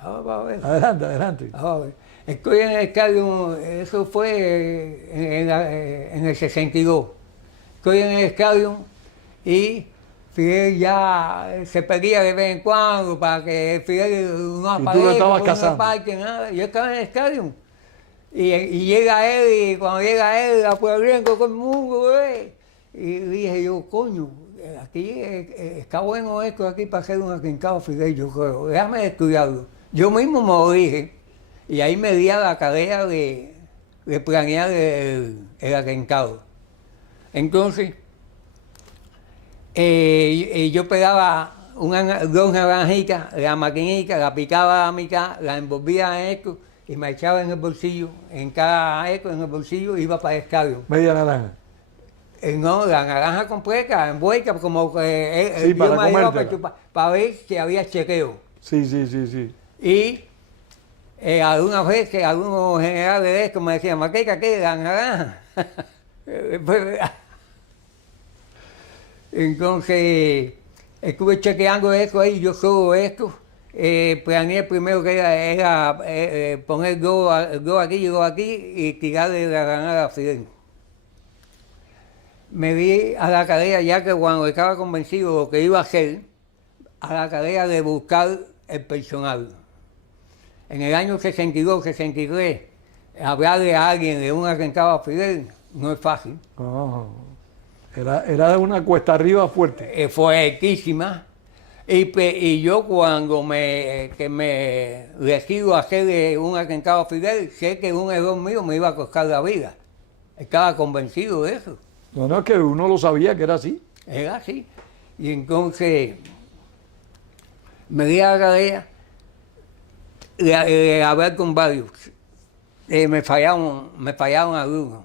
Ahora va a ver. Adelante, adelante. Ahora va a ver. Estoy en el estadio, eso fue en el 62. Estoy en el estadio y Fidel ya se pedía de vez en cuando para que Fidel no aparezca, estabas no cazando. aparezca, nada. Yo estaba en el estadio. Y llega él, y cuando llega él, a Pueblenco con el mundo, y dije yo, coño, aquí está bueno esto aquí para hacer un atentado a Fidel, yo creo, déjame estudiarlo. Yo mismo me lo dije, y ahí me di a la tarea de planear el atentado. Entonces, yo pegaba dos naranjitas, la maquinita, la picaba a la mitad, la envolvía en esto y me echaba en el bolsillo, en cada eco, en el bolsillo, iba para el estadio. Media naranja. No, la naranja completa, envuelta, como que Sí, para yo me llevaba comértela. para ver si había chequeo. Sí, sí, sí, sí. Y algunas veces algunos generales de esto me decían, Maqueca, ¿qué? La naranja. Entonces, estuve chequeando eso ahí, yo solo esto. Planeé primero que era poner dos aquí y tirarle la granada a Fidel. Me di a la tarea, ya que cuando estaba convencido de lo que iba a hacer, a la tarea de buscar el personal. En el año 62, 63, hablarle a alguien de un atentado a Fidel no es fácil. Oh. Era de una cuesta arriba fuerte. Fue altísima. Y yo cuando me decido hacer un atentado a Fidel, sé que un error mío me iba a costar la vida. Estaba convencido de eso. No, es que uno lo sabía que era así. Era así. Y entonces me di a la tarea de hablar con varios. Me fallaron algunos.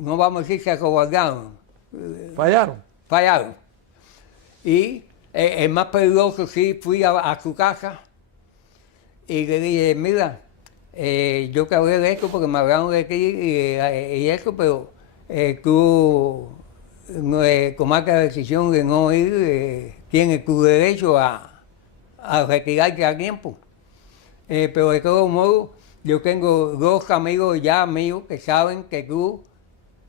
No vamos a decir que se acobardaron. Fallaron. Y el más peligroso sí, fui a su casa y le dije, mira, yo que hablé de esto porque me hablaron de ti y eso, pero tú tomaste la decisión de no ir, tienes tu derecho a retirarte a tiempo. Pero de todos modos, yo tengo dos amigos ya míos que saben que tú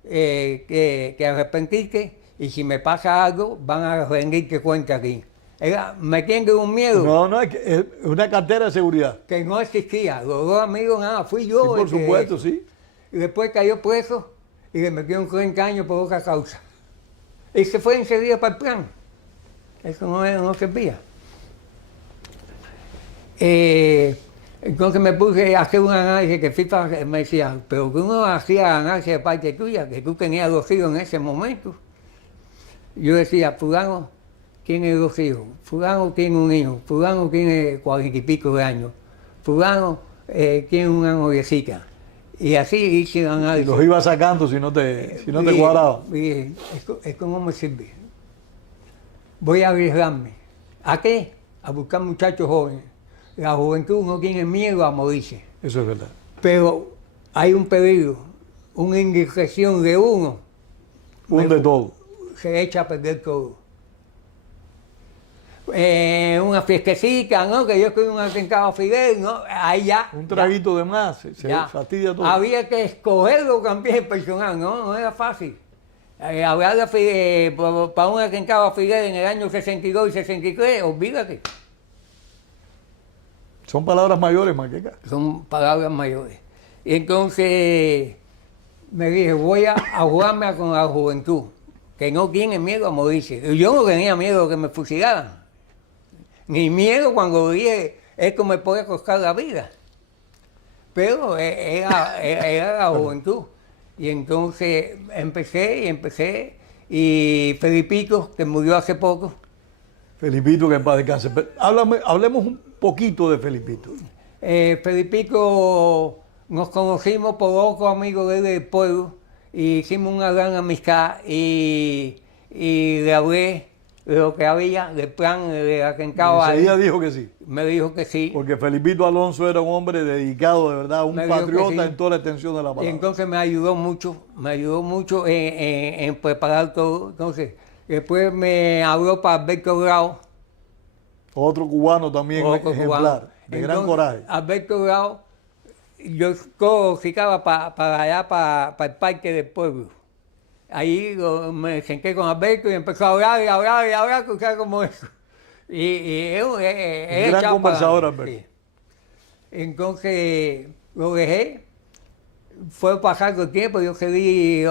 que arrepentiste y si me pasa algo van a rendirte cuenta aquí. Me tiene un miedo. No, es que es una cartera de seguridad. Que no existía. Los dos amigos, nada, fui yo. Sí, por supuesto, sí. Y después cayó preso y le metieron 30 años por otra causa. Y se fue enseguida para el plan. Eso no servía. Entonces me puse a hacer un análisis que FIFA me decía, pero que uno hacía análisis de parte tuya, que tú tenías 2 hijos en ese momento. Yo decía, fulano tiene 2 hijos, fulano tiene un hijo, fulano tiene 40 y pico de años, fulano tiene una noviecita. Y así hice el Y análisis. los iba sacando si no te cuadraba. Y es como me sirve. Voy a arriesgarme. ¿A qué? A buscar muchachos jóvenes. La juventud no tiene miedo a morirse. Eso es verdad. Pero hay un peligro, una indiscreción de uno, Un de todo. se echa a perder todo. Una fiestecita, ¿no? Que yo estoy un atentado Fidel, ¿no? Ahí ya. Un traguito de más, se ya. fastidia todo. Había que escogerlo también personal, ¿no? No era fácil. Hablar de Fidel, para un atentado a Fidel en el año 62 y 63, olvídate. Son palabras mayores, Maqueca. Son palabras mayores. Y entonces me dije, voy a jugarme con la juventud, que no tiene miedo a morirse. Y yo no tenía miedo de que me fusilaran. Ni miedo cuando dije, esto me puede costar la vida. Pero era la juventud. Y entonces empecé, y Felipito, que murió hace poco. Felipito, que en paz descanse. Pero hablemos un poquito de Felipito. Felipito, nos conocimos por otro amigo de él del pueblo, y hicimos una gran amistad, y le hablé de lo que había, del plan de la que encaba. Ella dijo que sí. Me dijo que sí. Porque Felipito Alonso era un hombre dedicado, de verdad, un patriota sí. en toda la extensión de la palabra. Y entonces me ayudó mucho en preparar todo. Entonces, después me habló para Alberto Grau. Otro cubano también ejemplar, de gran coraje. Alberto Grau, yo cogicaba para allá, para el parque del pueblo. Ahí me senté con Alberto y empezó a hablar, escuchar como eso. Y él gran conversador, Alberto. Sí. Entonces lo dejé. Fue pasando el tiempo, yo seguí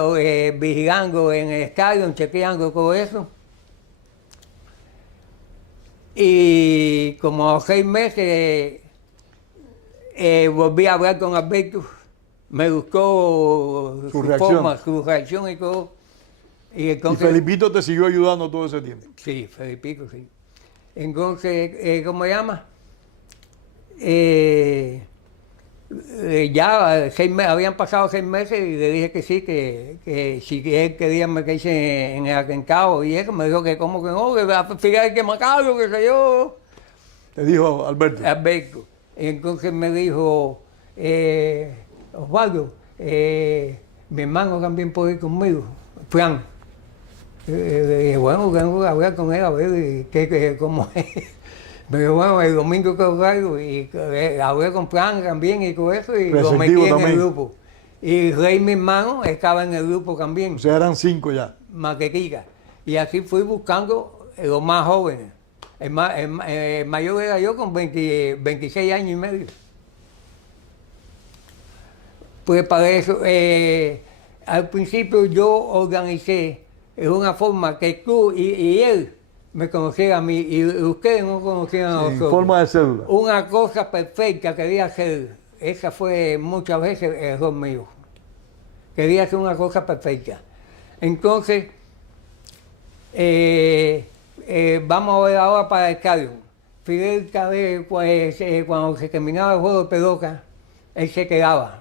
vigilando en el estadio, chequeando todo eso. Y como a los 6 meses volví a hablar con Alberto. Me gustó su forma, su reacción y todo. Y entonces, Felipito te siguió ayudando todo ese tiempo. Sí, Felipito, sí. Entonces, ¿cómo se llama? Ya habían pasado 6 meses y le dije que sí, que si él quería meterse en el atentado y eso, me dijo que como que no, que fíjate que matarlo, que sé yo. Te dijo Alberto. Alberto. Entonces me dijo, Osvaldo, mi hermano también puede ir conmigo, Fran. Le dije, bueno, tengo que hablar con él a ver cómo es. Me dijo, bueno, el domingo que salgo y hablé con Fran también y todo eso y lo metí en el grupo. Y Rey, mi hermano, estaba en el grupo también. O sea, eran 5 ya. Maquetica. Y así fui buscando los más jóvenes. El mayor era yo con 26 años y medio. Pues para eso, al principio yo organicé de una forma que tú y él me conocieran a mí y ustedes no conocieran a nosotros. Forma de cédula. Una cosa perfecta quería hacer. Esa fue muchas veces el error mío. Quería hacer una cosa perfecta. Entonces, vamos a ver ahora para el estadio. Fidel Cabello, pues, cuando se terminaba el juego de pelota, él se quedaba.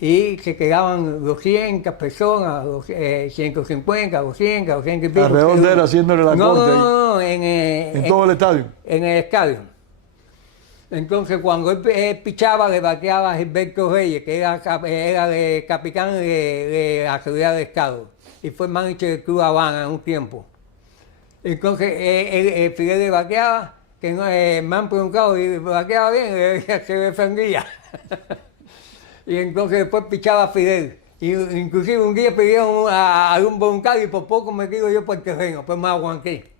Y se quedaban 200 personas, 150, 200, 200 y pico. Alrededor de él haciéndole la corte ahí. No, en todo el estadio. En el estadio. Entonces, cuando él pichaba, le bateaba a Gilberto Reyes, que era de capitán de la seguridad del Estado. Y fue manager del Club Habana en un tiempo. Entonces, Fidel le bateaba, que no, me han preguntado, y bateaba bien, se defendía. Y entonces después pichaba a Fidel. Y inclusive un día pidieron a un voluntario y por poco me quedo yo por el terreno, pues me aguanté.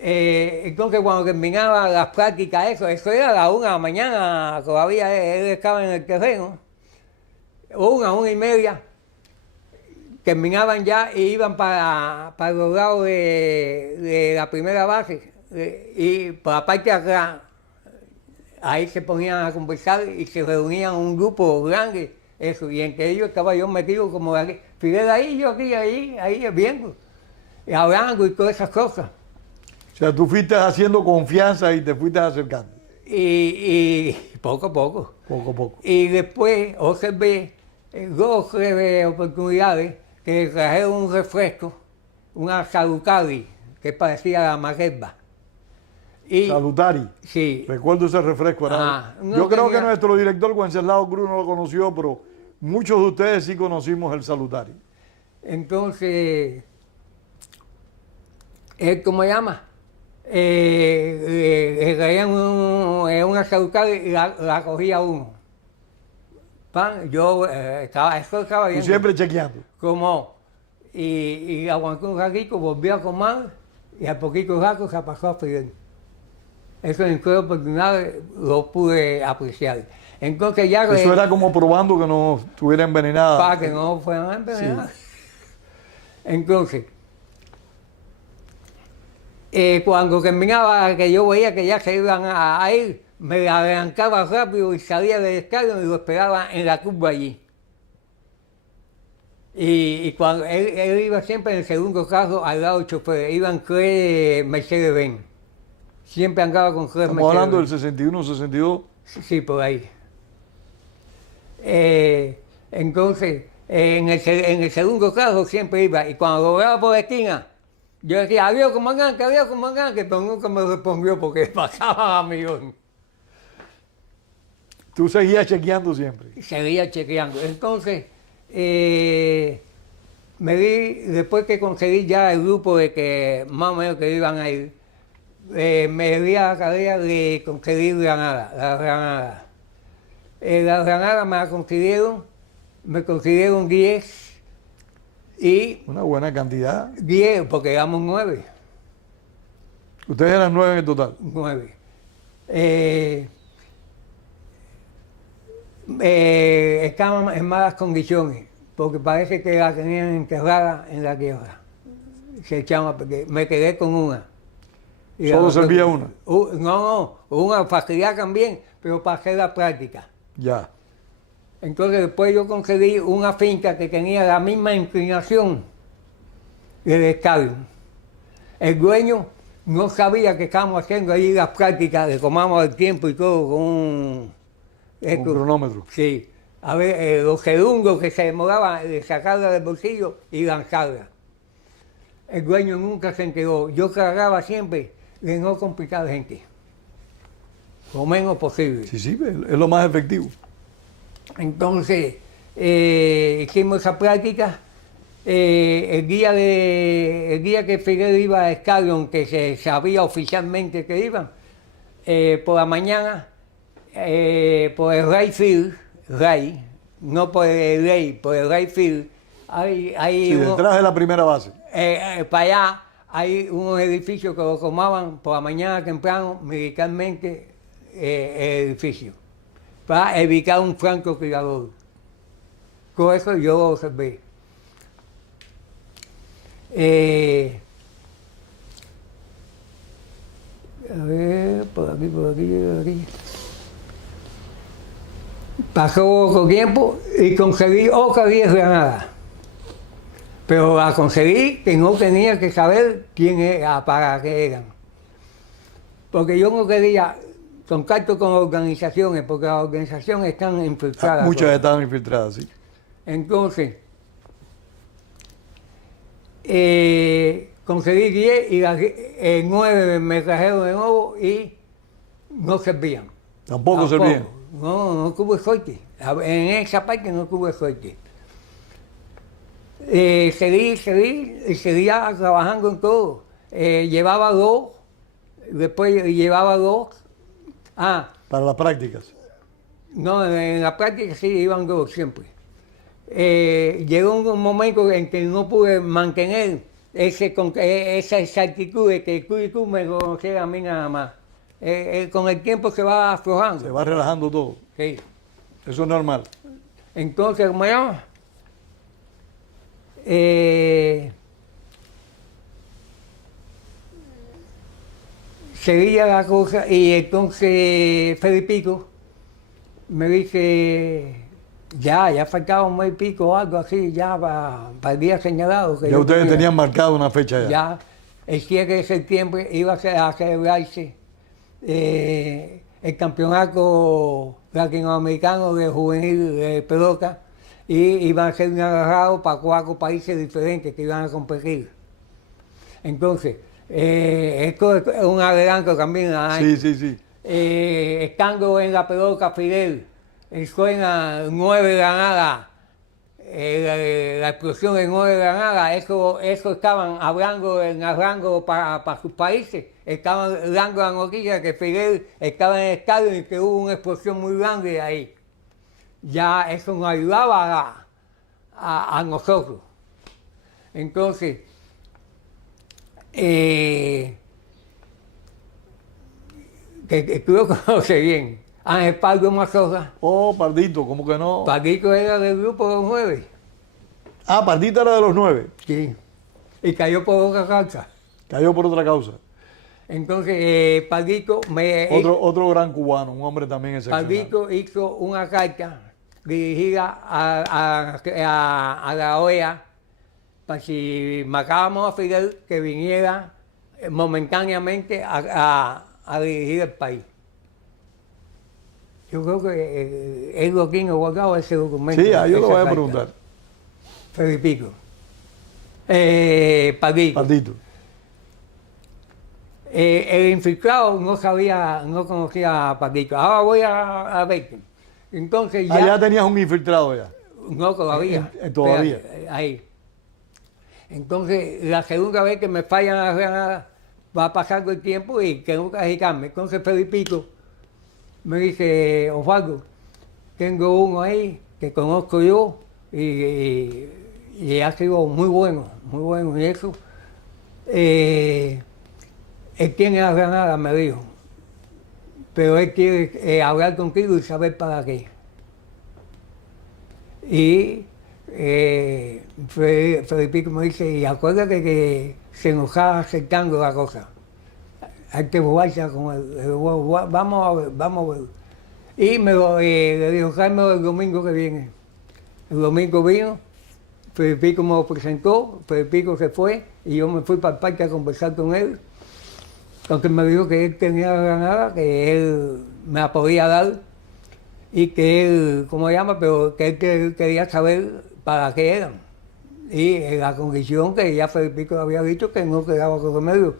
Entonces cuando terminaba las prácticas, eso era a las 1 de la mañana, todavía él estaba en el terreno. 1:30, terminaban ya y iban para los lados de la primera base. Y por la parte de atrás, ahí se ponían a conversar y se reunían un grupo grande, eso, y entre ellos estaba yo metido como aquí, Fidel ahí, yo aquí, ahí viendo, y hablando y todas esas cosas. O sea, tú fuiste haciendo confianza y te fuiste acercando. Y poco a poco. Poco a poco. Y después observé dos oportunidades que trajeron un refresco, una Salutari, que parecía la Magueba. Y, Salutari. sí. Recuerdo ese refresco. No Yo creo tenía- que nuestro director Wenceslao Cruz no lo conoció, pero muchos de ustedes sí conocimos el Salutari. Entonces, ¿cómo se llama? Traían una Salutari y la cogía uno. Pan, yo eso estaba Tú bien. siempre chequeando. Como, y aguantó un ratito, volvió a comer y al poquito rato se pasó a Fidel. Eso en cada oportunidad lo pude apreciar. Entonces ya... Eso era como probando que no estuviera envenenada. Para que no fueran a envenenar. Entonces, cuando terminaba, que yo veía que ya se iban a ir, me arrancaba rápido y salía del estadio y lo esperaba en la curva allí. Y cuando él iba siempre en el segundo carro al lado del chofer, iban tres Mercedes-Benz. Siempre andaba con tres Estamos hablando del Mercedes-Benz. 61, 62. Sí, por ahí. Entonces, en el segundo carro siempre iba, y cuando lo veía por la esquina, yo decía, adiós comandante, pero nunca me respondió porque pasaba a millón. Tú seguías chequeando siempre. Seguía chequeando. Entonces, después que conseguí ya el grupo de que más o menos que iban a ir, me di a la tarea de conseguir granada, la granada. La granada me consiguieron 10 y Una buena cantidad. 10, porque éramos 9. Ustedes eran 9 en el total. 9. Estaban en malas condiciones, porque parece que la tenían enterrada en la tierra. Se echaban, porque me quedé con una. Y ¿Solo la otra- servía una? No, una facilidad también, pero para hacer la práctica. Ya. Entonces después yo conseguí una finca que tenía la misma inclinación del estadio. El dueño no sabía que estábamos haciendo ahí las prácticas, le tomamos el tiempo y todo con un cronómetro. Sí. A ver, los segundos que se demoraban de sacarla del bolsillo y lanzarla. El dueño nunca se enteró. Yo cargaba siempre de no complicar a la gente. Lo menos posible. Sí, sí, es lo más efectivo. Entonces, hicimos esa práctica. El día que Fidel iba a Escalón, que se sabía oficialmente que iban, por la mañana, por el no por el Rey, por el Rayfield, hay Sí, detrás de la primera base. para allá hay unos edificios que lo tomaban por la mañana temprano militarmente el edificio, para evitar un francotirador. Con eso yo lo observé. A ver, por aquí, por aquí. Pasó otro tiempo y conseguí otra 10 granadas. Pero la conseguí que no tenía que saber quién era, para qué eran. Porque yo no quería contacto con organizaciones, porque las organizaciones están infiltradas. Muchas estaban infiltradas, sí. Entonces, conseguí 10 y las 9 me trajeron de nuevo y no servían. Tampoco servían. No tuve suerte. En esa parte no tuve suerte. Seguía trabajando en todo. Llevaba 2, después llevaba 2. Para las prácticas. No, en la práctica sí iban 2 siempre. Llegó un momento en que no pude mantener esa exactitud de que tú me conociera a mí nada más. Con el tiempo se va aflojando. Se va relajando todo. Sí. Eso es normal. Entonces, como yo, seguía la cosa y entonces Felipito me dice, ya faltaba un mes y pico o algo así, ya para el día señalado. Que Ya yo ustedes tenía. tenían marcado una fecha ya. Ya el 7 de septiembre iba a celebrarse el campeonato latinoamericano de juvenil de pelota y iban a ser un agarrado para 4 países diferentes que iban a competir. Entonces, esto es un adelanto también a Sí, sí, sí. estando en la pelota Fidel, suena 9 granadas, la explosión de 9 granadas, eso estaban hablando, narrando para sus países, estaban dando la noticia que Fidel estaba en el estadio y que hubo una explosión muy grande ahí. Ya eso nos ayudaba a nosotros. Entonces, que tú lo conoces bien, Ángel Pardo Mazzosa. Oh, Pardito, ¿cómo que no? Pardito era del grupo de los 9. Ah, Pardito era de los 9. Sí. Y cayó por otra causa. Cayó por otra causa. Entonces, Pardito Otro gran cubano, un hombre también excepcional. Pardito hizo una carta dirigida a la OEA para si marcábamos a Fidel que viniera momentáneamente a dirigir el país. Yo creo que él lo tiene guardado ese documento. Sí, yo lo voy a carta. preguntar. Felipico. Pardito. Pardito. El infiltrado no conocía a Pardito. Ahora voy a verte. Entonces ya... Allá tenías un infiltrado ya. No, todavía. Todavía. Espérate, ahí. Entonces, la segunda vez que me fallan las granadas, va pasando el tiempo y tengo que agitarme. Entonces, Felipito me dice, Osvaldo, tengo uno ahí que conozco yo y ha sido muy bueno. Y eso, él tiene las granadas, me dijo, pero él quiere hablar contigo y saber para qué. Y Felipe me dice, y acuérdate que se nos está acercando la cosa. Hay que jugarse con él. Vamos a ver. Y le dijo, Jaime, el domingo que viene. El domingo vino, Felipe me lo presentó, Felipe se fue y yo me fui para el parque a conversar con él. Entonces me dijo que él tenía la granada, que él me la podía dar y que él, ¿cómo se llama? Pero que él quería saber para qué eran. Y en la condición que ya Felipe había dicho que no quedaba con remedio,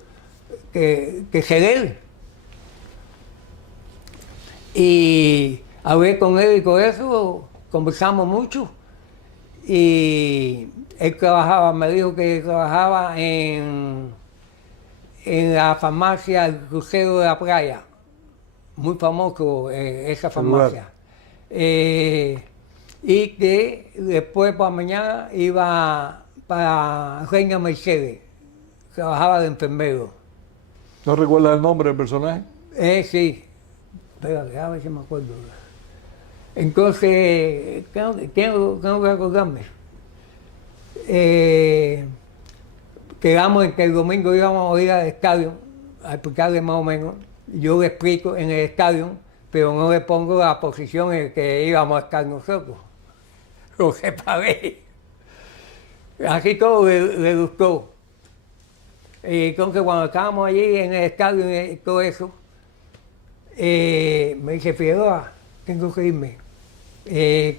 que ceder. Y hablé con él y con eso, conversamos mucho. Y él trabajaba, me dijo que trabajaba en la farmacia El Crucero de la Playa, muy famoso esa farmacia. Y que después por la mañana iba para Reina Mercedes, trabajaba de enfermero. ¿No recuerdas el nombre del personaje? Sí, espérate, a ver si me acuerdo. Entonces, tengo que acordarme. Quedamos en que el domingo íbamos a ir al estadio, a explicarle más o menos. Yo le explico en el estadio, pero no le pongo la posición en que íbamos a estar nosotros. Lo separé. Así todo le gustó. Entonces cuando estábamos allí en el estadio y todo eso, me dice, Figueroa, tengo que irme.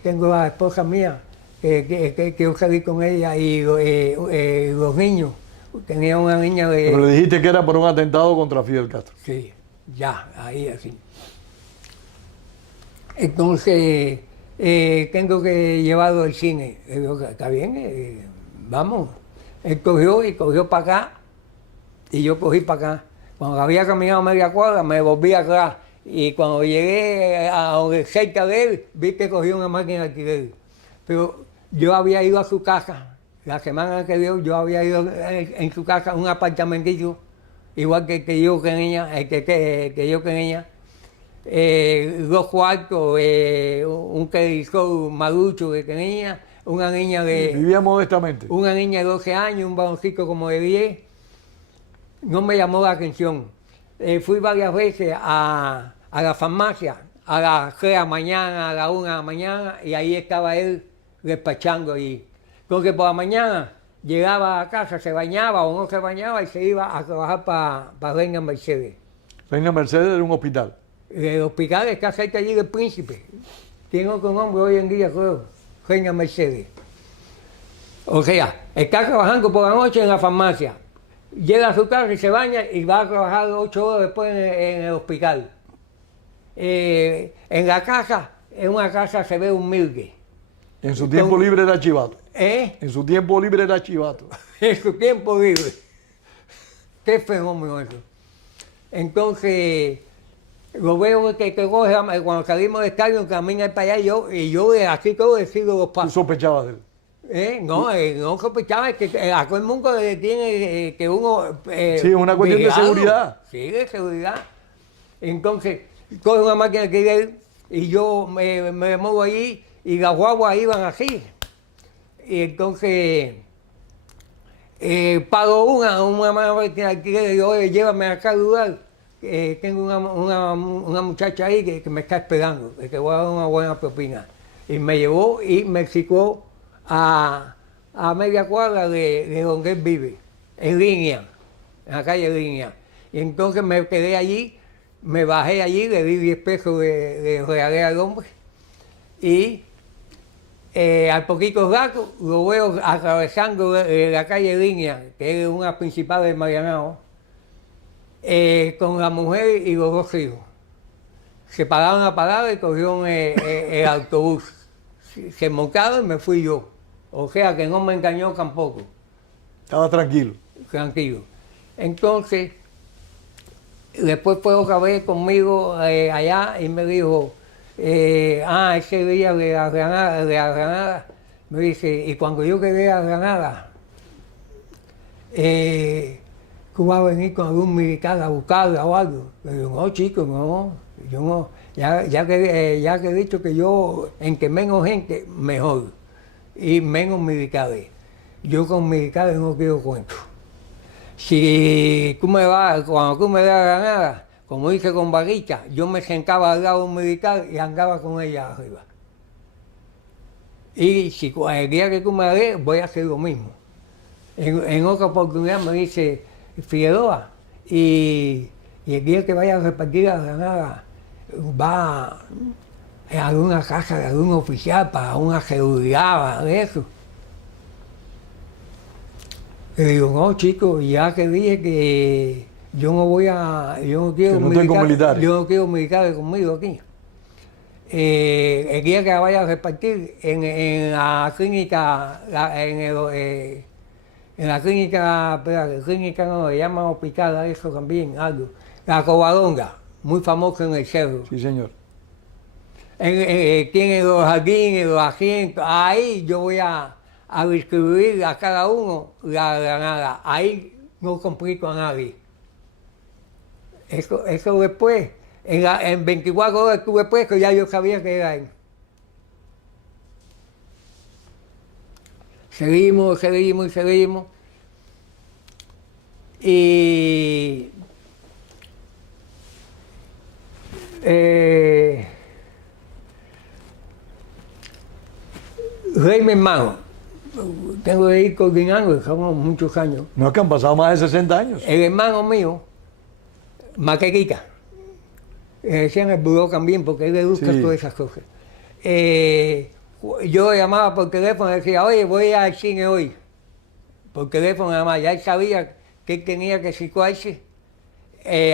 Tengo a la esposa mía, que quiero salir con ella y los niños. Tenía una niña de... Pero le dijiste que era por un atentado contra Fidel Castro. Sí, ya, ahí así. Entonces, tengo que llevarlo al cine. Le digo, está bien, vamos. Él cogió para acá y yo cogí para acá. Cuando había caminado media cuadra, me volví atrás. Y cuando llegué a cerca de él, vi que cogió una máquina de alquiler. Pero yo había ido a su casa. La semana anterior yo había ido en su casa a un apartamentito, igual que yo que niña, que yo que niña. 2 cuartos, un televisor malucho que tenía, una niña de... Vivía modestamente. Una niña de 12 años, un baloncito como de 10. No me llamó la atención. Fui varias veces a la farmacia, a las 3 de la mañana, a la 1 de la mañana, y ahí estaba él despachando ahí. Entonces por la mañana llegaba a casa, se bañaba o no se bañaba y se iba a trabajar para Reina Mercedes. Reina Mercedes era un hospital. El hospital está cerca allí del Príncipe. Tiene otro nombre hoy en día, creo. Reina Mercedes. O sea, está trabajando por la noche en la farmacia. Llega a su casa y se baña y va a trabajar 8 horas después en el hospital. En la casa, en una casa se ve humilde. En su tiempo libre era chivato. ¿Eh? En su tiempo libre era chivato. En su tiempo libre. Qué fenómeno eso. Entonces, lo veo que coge, cuando salimos del estadio, camina para allá y yo así todo le sigo los ¿Tú pasos. sospechabas de él? No sospechaba que a todo el mundo le tiene que uno... Sí, es una cuestión de seguridad. Sí, de seguridad. Entonces, coge una máquina que él y yo me muevo allí y las guaguas iban así. Y entonces... pago una máquina que le digo, oye, llévame a cada lugar. Tengo una muchacha ahí que me está esperando, que voy a dar una buena propina. Y me llevó y me sacó a media cuadra de donde él vive, en Línea, en la calle Línea. Y entonces me quedé allí, me bajé allí, le di 10 pesos de regalé al hombre. Y al poquito rato lo veo atravesando la calle Línea, que es una principal de Marianao, con la mujer y los 2 hijos. Se pararon a parar y cogieron el autobús. Se montaron y me fui yo. O sea que no me engañó tampoco. Estaba tranquilo. Tranquilo. Entonces, después fue otra vez conmigo allá y me dijo, ese día de la Granada, me dice, y cuando yo quedé a Granada, tú vas a venir con algún militar a buscarla o algo. Le digo, no, chico, no, yo no, ya que he dicho que yo, en que menos gente, mejor, y menos militares. Yo con militares no quiero cuento. Si tú cuando tú me das a Granada, como hice con Barricha, yo me sentaba al lado de un militar y andaba con ella arriba. Y si el día que tú me des, voy a hacer lo mismo. En otra oportunidad me dice, Figueroa, y el día que vaya a repartir a Granada, va a alguna casa de algún oficial para una seguridad, de eso. Le digo, no, chico, ya que dije que yo no quiero militares. Yo no quiero militares conmigo aquí. El día que la vaya a repartir en la clínica, en la clínica, clínica no, le llaman hospital a eso también, algo. La Covadonga, muy famosa en el cerro. Sí, señor. Tiene los jardines, los asientos, ahí yo voy a distribuir a cada uno la granada. Ahí no complico a nadie. Eso después, en 24 horas estuve puesto, ya yo sabía que era él. Seguimos. Y Rey, mi hermano, tengo que ir coordinando, somos muchos años. No es que han pasado más de 60 años. El hermano mío, Maquerita, decían el buró también, porque él le gusta todas esas cosas. Yo llamaba por teléfono y decía, oye, voy al cine hoy. Por teléfono nada más, ya él sabía que él tenía que situarse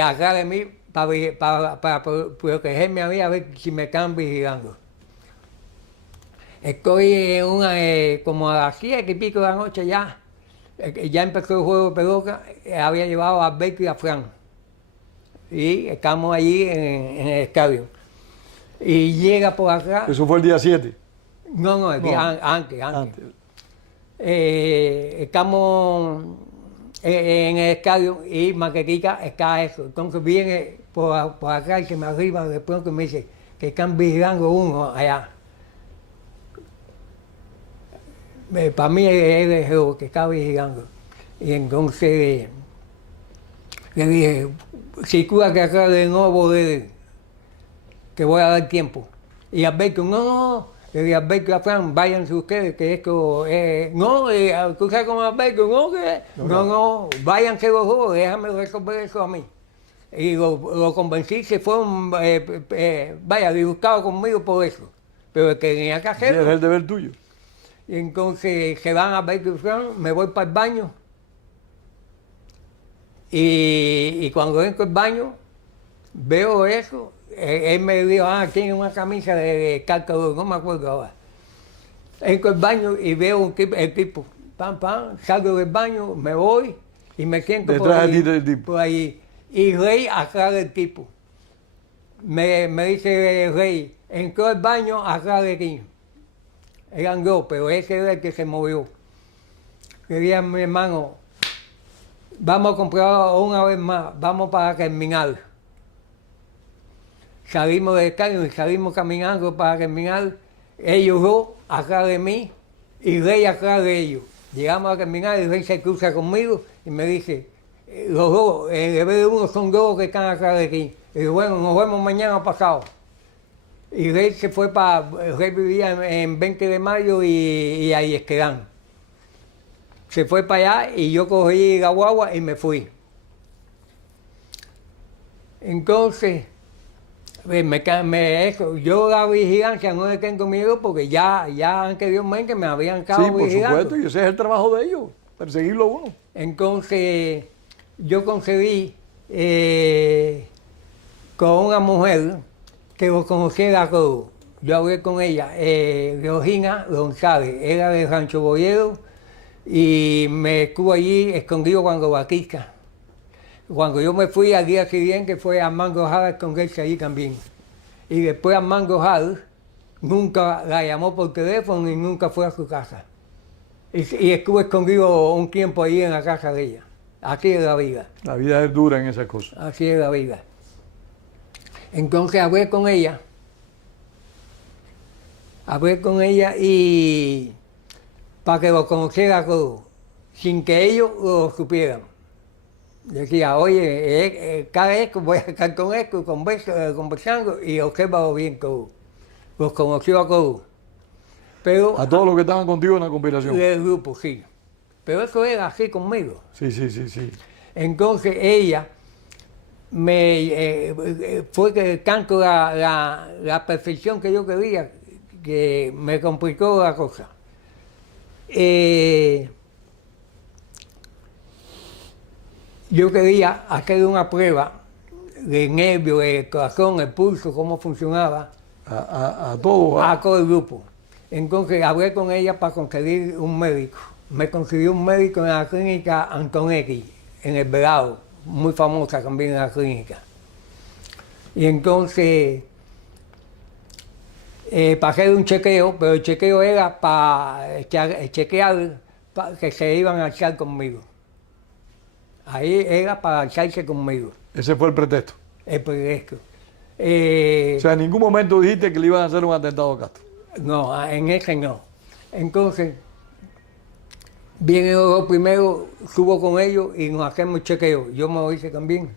atrás de mí para protegerme a mí, a ver si me estaban vigilando. Estoy en como a las 7 y pico de la noche ya empezó el juego de pelota, había llevado a Alberto y a Fran. Y estamos allí en el estadio. Y llega por acá. ¿Eso fue el día 7? No, el día antes. Estamos en el estadio y Maquerita está eso. Entonces viene por acá y se me arriba de pronto y me dice que están vigilando uno allá. Para mí él es el que está vigilando. Y entonces le dije, si tú que acá de nuevo que voy a dar tiempo. Y Alberto, no. Le dije, Alberto y a Fran, váyanse ustedes, que esto es... No, tú sabes como Alberto, no, váyanse los dos, déjame resolver eso a mí. y lo convencí, se fueron, vaya, disgustados conmigo por eso. Pero que tenía que Sí, hacerlo. era el deber tuyo. Y entonces se van a ver, me voy para el baño. Y cuando entro al baño, veo eso. Él me dijo, tiene una camisa de cálculo, no me acuerdo ahora. Entro al baño y veo el tipo, pam, pam, salgo del baño, me voy y me siento Detrás de ti del tipo. por ahí. Y Rey atrás del tipo. Me dice Rey, entró al baño atrás de ti. Eran dos, pero ese era el que se movió. Le dije a mi hermano, vamos a comprar una vez más, vamos para terminar. Salimos del carro y salimos caminando para terminar. Ellos dos atrás de mí y Rey atrás de ellos. Llegamos a terminar y Rey se cruza conmigo y me dice, los dos, el deber de uno son dos que están atrás de aquí. Y digo, bueno, nos vemos mañana pasado. Y Rey se fue Rey vivía en 20 de mayo y ahí Esquedán. Se fue para allá y yo cogí la guagua y me fui. Entonces, yo la vigilancia no le tengo miedo porque ya anteriormente me habían estado Sí, por vigilando. supuesto, y ese es el trabajo de ellos, perseguirlo a uno. Entonces, yo conseguí con una mujer que lo conociera todo. Yo hablé con ella, Georgina González, era de Rancho Boyero y me estuvo allí escondido cuando Batista. Cuando yo me fui al día siguiente fue Armando Jara a esconderse allí también. Y después Armando Jara nunca la llamó por teléfono y nunca fue a su casa. Y estuve escondido un tiempo allí en la casa de ella. Así es la vida. La vida es dura en esas cosas. Así es la vida. Entonces hablé con ella y para que lo conociera todo, sin que ellos lo supieran. Decía, oye, cada vez voy a estar con esto, conversando y obsérvalo bien todo. Los conoció a todos. Pero, A todos los que estaban contigo en la conspiración. del grupo, sí. Pero eso era así conmigo. Sí. Entonces ella fue que tanto la perfección que yo quería que me complicó la cosa. Yo quería hacer una prueba de nervio, del corazón, el pulso, cómo funcionaba. A todos. A todo el grupo. Entonces hablé con ella para conseguir un médico. Me consiguió un médico en la clínica Antonetti, en el Velado, muy famosa también en la clínica. Y entonces para hacer un chequeo, pero el chequeo era para chequear que se iban a echar conmigo. Ahí era para echarse conmigo. Ese fue el pretexto. El pretexto. O sea, en ningún momento dijiste que le iban a hacer un atentado a Castro. No, en ese no. Entonces, vienen los dos primero, subo con ellos y nos hacemos chequeo. Yo me lo hice también.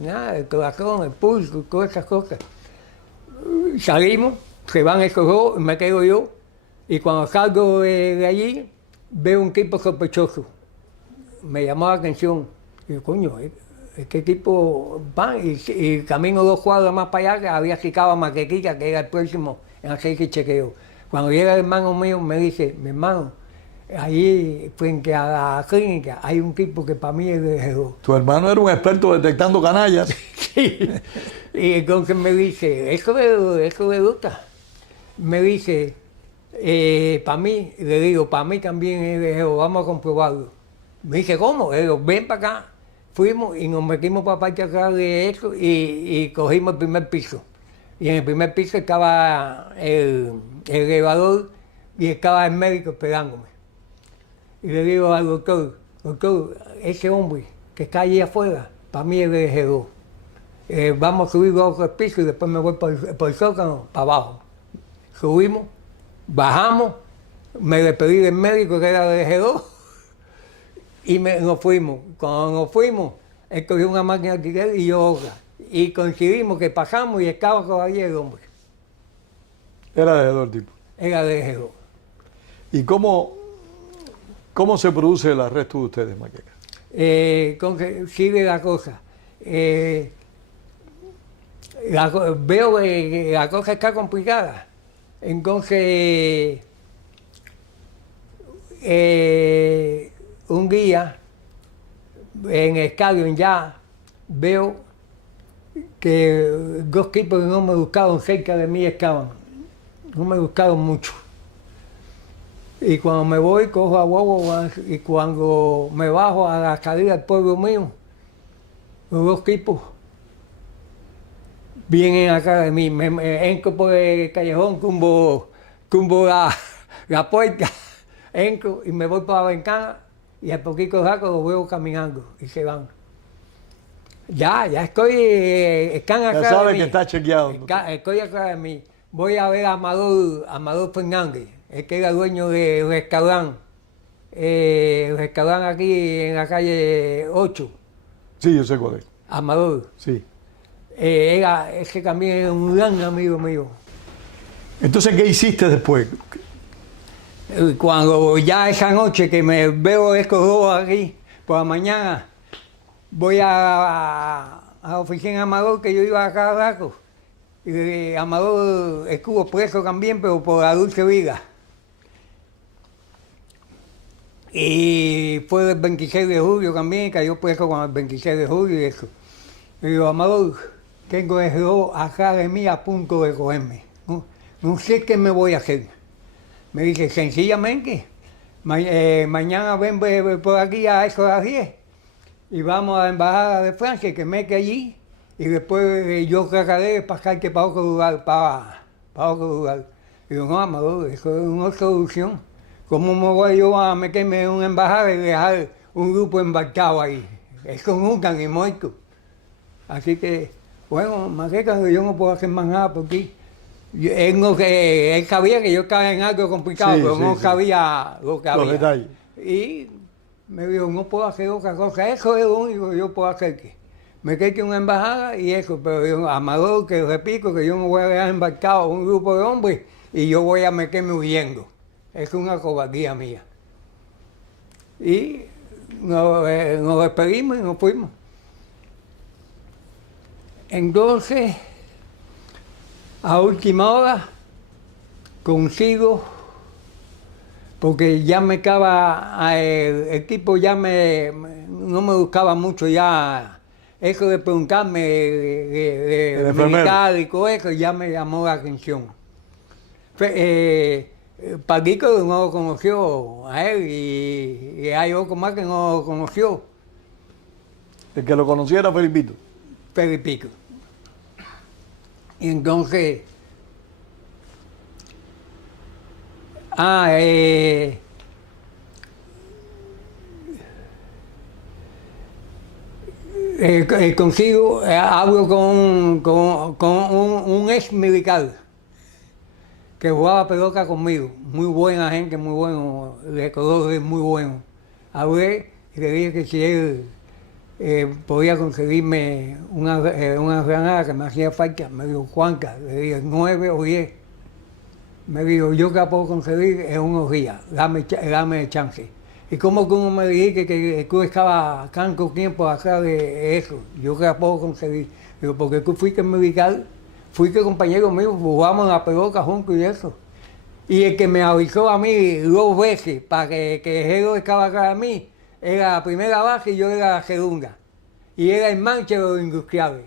Nada, el corazón, el pulso, todas esas cosas. Salimos, se van esos dos, me quedo yo. Y cuando salgo de allí, veo un tipo sospechoso. Me llamó la atención. Y yo, coño, este tipo va y camino 2 cuadras más para allá, que había cicado a Maquequica, que era el próximo en hacer ese chequeo. Cuando llega el hermano mío, me dice, mi hermano, ahí frente a la clínica hay un tipo que para mí es de Jesús. Tu hermano era un experto detectando canallas. Sí. Y entonces me dice, eso le gusta. Me dice, para mí, le digo, para mí también es de Jesús, vamos a comprobarlo. Me dice, ¿cómo? Le digo, ven para acá. Fuimos y nos metimos para la parte acá de eso y cogimos el primer piso. Y en el primer piso estaba el elevador y estaba el médico esperándome. Y le digo al doctor, ese hombre que está allí afuera, para mí es de Jesús. Vamos a subir a otro piso y después me voy por el sótano para abajo. Subimos, bajamos, me despedí del médico que era de Jesús y nos fuimos. Cuando nos fuimos, él cogió una máquina de alquiler y yo otra. Y coincidimos que pasamos y estaba todavía el hombre. Era de Jesús el tipo. Era de Jesús. ¿Y cómo se produce el arresto de ustedes, Maqueca? Sigue la cosa. Veo que la cosa está complicada. Entonces, un día, en el estadio ya, veo que dos tipos que no me buscaron cerca de mí estaban. No me buscaron mucho. Y cuando me voy, cojo a huevo, y cuando me bajo a la salida del pueblo mío, los dos tipos vienen acá de mí, me entro por el callejón, cumbo la puerta, entro y me voy por la ventana y al poquito rato los veo caminando y se van. Ya estoy, están acá Ya de sabes mí. que está chequeado. Estoy acá de mí. Voy a ver a Amador Fernández, el que era dueño del restaurante. El restaurante aquí en la calle 8, Sí, yo sé cuál es. Amador. Sí. Ese también es un gran amigo mío. Entonces, ¿qué hiciste después? Cuando ya esa noche que me veo estos dos aquí, por la mañana, voy a la oficina de Amador, que yo iba a cada rato. Y Amador estuvo preso también, pero por la dulce vida. Y fue el 26 de julio también, cayó preso con el 26 de julio y eso. Y digo, Amador, tengo el reloj acá de mí a punto de cogerme. No sé qué me voy a hacer. Me dice, sencillamente, mañana ven por aquí a eso de las 10 y vamos a la embajada de Francia, que me quede allí, y después yo trataré de pasarte para otro lugar, para otro lugar. Digo, no, Amador, eso es una solución. ¿Cómo me voy yo a meterme en una embajada y dejar un grupo embarcado ahí? Eso nunca ni muerto. Así que, bueno, más que yo no puedo hacer más nada por ti. Él sabía que yo estaba en algo complicado, Sí, pero sí, no sí. sabía lo que había. Los detalles. Y me dijo, no puedo hacer otra cosa, eso es lo único que yo puedo hacer. Que me quedé en una embajada y eso, pero yo, Amador, que repito, que yo no voy a dejar embarcado un grupo de hombres y yo voy a meterme huyendo. Es una cobardía mía. Y nos despedimos y nos fuimos. Entonces, a última hora, consigo, porque ya me estaba, el tipo ya no me buscaba mucho ya, eso de preguntarme de militar y todo eso, ya me llamó la atención. Paquito no lo conoció a él y hay otro más que no lo conoció. El que lo conocía era Felipito. Felipito. Y entonces, consigo, hablo con un ex militar que jugaba pelota conmigo, muy buena gente, muy bueno, de colores muy bueno. Hablé y le dije que si él podía conseguirme una granada que me hacía falta. Me dijo, Juanca, le dije 9 o 10. Me dijo, yo que la puedo conseguir en unos días, dame chance. ¿Y cómo que uno me dijiste que tú estabas tanto tiempo acá de eso? Yo que la puedo conseguir. Digo, porque tú fuiste militar, fuiste compañero mío, jugamos en la pelota juntos y eso. Y el que me avisó a mí 2 veces para que el héroe estaba acá de mí, era la primera base y yo era la segunda. Y era el manche de los industriales.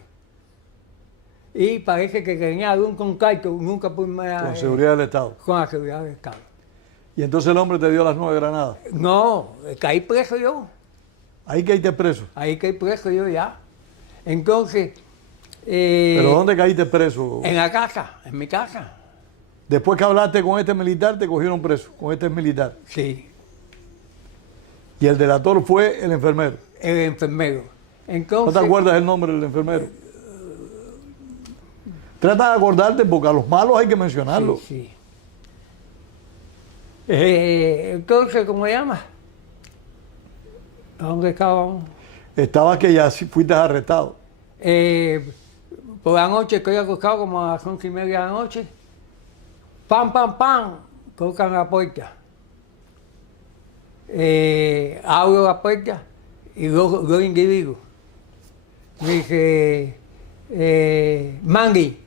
Y parece que tenía algún contacto, nunca pude... Con seguridad del Estado. Con la seguridad del Estado. Y entonces el hombre te dio las 9 granadas. No, caí preso yo. Ahí caíste preso. Ahí caí preso yo ya. Entonces... ¿Pero dónde caíste preso? En la casa, en mi casa. Después que hablaste con este militar, te cogieron preso, con este militar. Sí. Y el delator fue el enfermero. El enfermero. Entonces, ¿No te acuerdas el nombre del enfermero? Trata de acordarte porque a los malos hay que mencionarlos. Sí, sí. Entonces, ¿cómo se llama? ¿Dónde estábamos? Estaba que ya fuiste arrestado. Por la noche estoy acostado como a las 11:30 de la noche. ¡Pam, pam, pam! Tocan la puerta. Abro la puerta y dos individuos. Me dice, Mangui.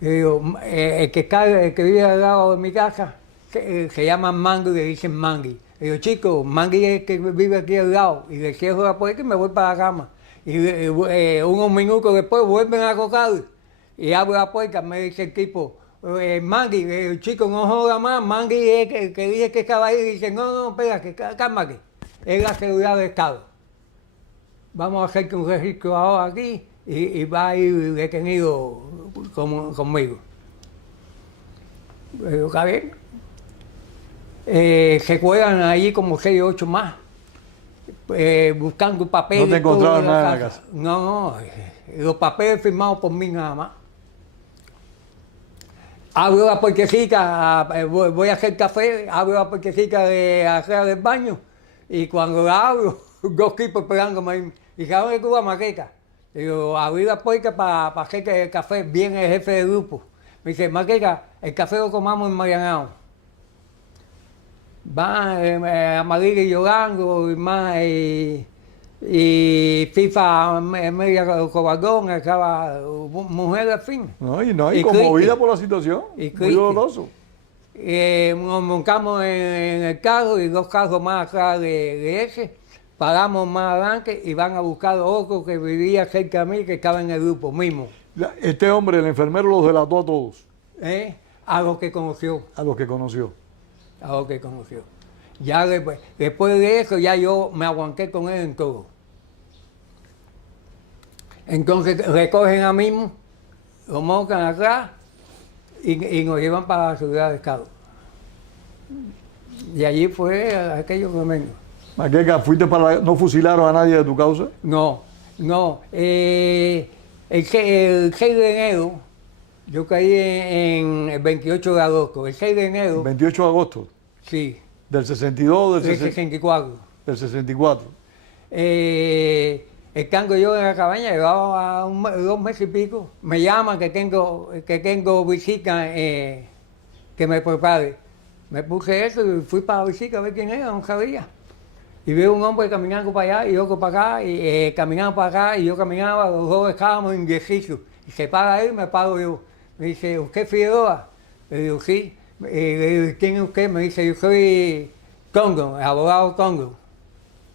Le digo, el que vive al lado de mi casa se llama Mangui, le dicen Mangui. Le digo, chico, Mangui es el que vive aquí al lado. Y le cierro la puerta y me voy para la cama. Y unos minutos después vuelven a tocar. Y abro la puerta, me dice el tipo, Mangui, le digo, chico, no joda más, Mangui es el que dije que estaba ahí. Y dice, no, espera, cálmate. Es la seguridad del Estado. Vamos a hacer un registro ahora aquí y va a ir detenido conmigo. Pero, ¿está bien? Se cuelgan ahí como 6 o 8 más, buscando papeles. ¿No te encontraron nada en la casa? No, los papeles firmados por mí nada más. Abro la puertecita, voy a hacer café, abro la puertecita de afuera del baño y cuando la abro, 2 tipos esperándome ahí. Y ¿sabes de Cuba, Maqueta? Digo, abrí la puerta para hacer el café, viene el jefe del grupo. Me dice, Maqueta, el café lo tomamos en Marianao. Va Amarillo llorando y FIFA media cobardón, estaba mujer al fin. No, y conmovida por la situación, muy doloroso. Nos montamos en el carro y 2 carros más atrás de ese. Paramos más adelante y van a buscar otro que vivía cerca de mí, que estaba en el grupo mismo. Este hombre, el enfermero, los delató a todos. A los que conoció. A los que conoció. A los que conoció. Ya después de eso, ya yo me aguanté con él en todo. Entonces recogen a mí, lo montan atrás y nos llevan para la ciudad de Estado. Y allí fue aquello tremendo. Maqueca, ¿no fusilaron a nadie de tu causa? No. El 6 de enero, yo caí en el 28 de agosto. El 6 de enero. 28 de agosto. Sí. ¿Del 62 del 64? Del 64. Estando yo en la cabaña, llevaba 2 meses y pico. Me llaman que tengo visita que me prepare. Me puse eso y fui para la visita a ver quién era, no sabía. Y veo un hombre caminando para allá y otro para acá, y caminando para acá, y yo caminaba, los dos estábamos indecisos. Y se para él, me paro yo. Me dice, ¿usted es Figueroa? Le digo, sí. Le digo, ¿quién es usted? Me dice, yo soy Congo, el abogado Congo.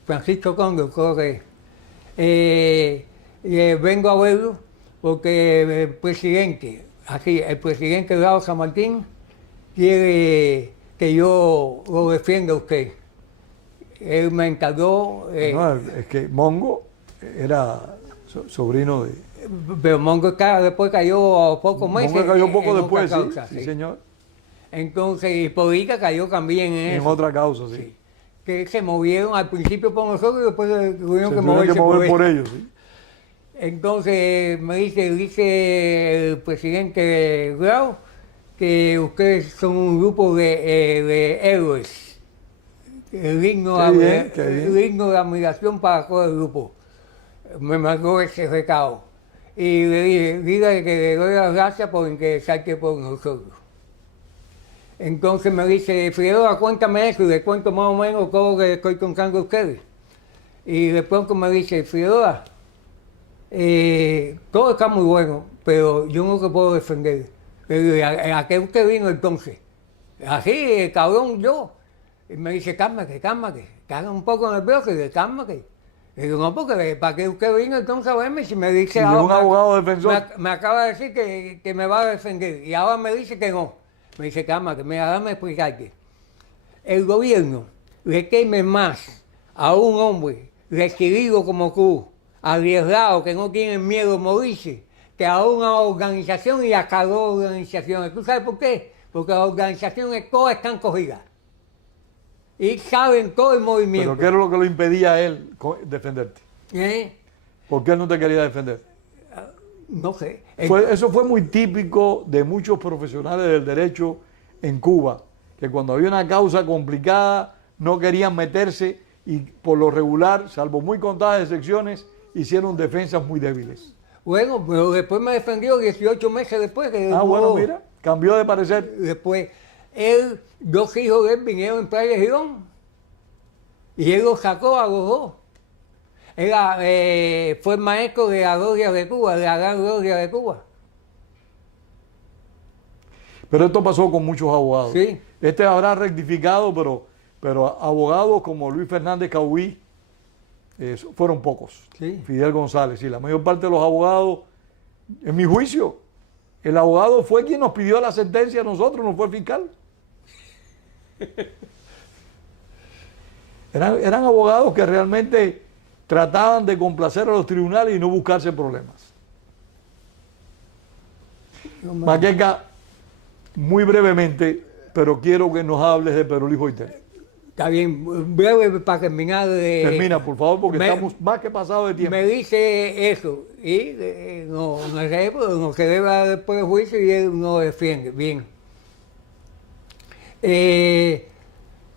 Francisco Congo, creo que es. Vengo a verlo porque el presidente de Raúl San Martín, quiere que yo lo defienda a usted. Él me encargó. No, es que Mongo era sobrino de. Pero Mongo después cayó pocos meses. Mongo cayó poco después, causa, sí, señor. Entonces, Hipólita cayó también en otra causa, sí. Que se movieron al principio por nosotros y después tuvieron que mover por ellos. Sí. Entonces me dice el presidente Grau que ustedes son un grupo de héroes. El himno de admiración para todo el grupo. Me mandó ese recado. Y le dije, dígale que le doy las gracias por interesarse por nosotros. Entonces me dice, Figueroa, cuéntame eso, y le cuento más o menos todo lo que estoy contando a ustedes. Y de pronto me dice, Figueroa, todo está muy bueno, pero yo no te puedo defender. Le digo, ¿a qué usted vino entonces? Así, cabrón, yo. Y me dice, cálmate, caga un poco nervioso, y dice, cálmate. Le digo, no, porque ¿para qué usted vino entonces a verme? Si me dice, ahora, un abogado defensor. Me acaba de decir que me va a defender, y ahora me dice que no. Me dice, cálmate, mira, déjame explicarte. El gobierno le teme más a un hombre recibido como tú, arriesgado, que no tiene miedo a morirse, que a una organización y a cada organizaciones. ¿Tú sabes por qué? Porque las organizaciones todas están cogidas. Y saben todo el movimiento. ¿Pero qué era lo que lo impedía a él defenderte? ¿Por qué él no te quería defender? No sé. Eso fue muy típico de muchos profesionales del derecho en Cuba, que cuando había una causa complicada no querían meterse y por lo regular, salvo muy contadas excepciones, hicieron defensas muy débiles. Bueno, pero después me defendió 18 meses después. Bueno, mira, cambió de parecer. Después, 2 hijos de él vinieron en Playa Girón y él los sacó a los 2. fue maestro de la Gloria de Cuba, de la Gran Gloria de Cuba. Pero esto pasó con muchos abogados. Sí. Este habrá rectificado, pero abogados como Luis Fernández Cauí fueron pocos. Sí. Fidel González, sí, la mayor parte de los abogados, en mi juicio, el abogado fue quien nos pidió la sentencia a nosotros, no fue el fiscal. Eran abogados que realmente trataban de complacer a los tribunales y no buscarse problemas. Maqueca, muy brevemente, pero quiero que nos hables de Pedro Luis Boiter. Está bien, breve para terminar. Termina, por favor, porque estamos más que pasados de tiempo. Me dice eso y no se debe dar después de juicio y él no defiende. Bien.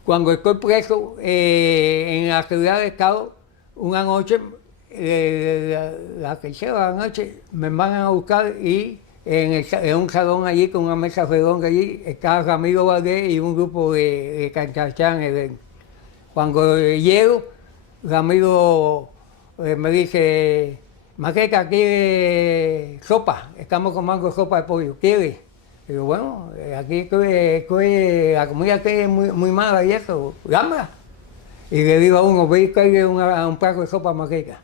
Cuando estoy preso en la ciudad de Estado, una noche, la tercera noche, me van a buscar y en un salón allí, con una mesa redonda allí, estaba Ramiro Valdés y un grupo de canchachanes. Cuando llego, Ramiro me dice, Maqueca, ¿quiere sopa? Estamos tomando sopa de pollo, ¿quiere? Digo, bueno, aquí la comida aquí es muy mala y eso, dámela. Y le digo a uno, ve y cae un plato de sopa Maqueca.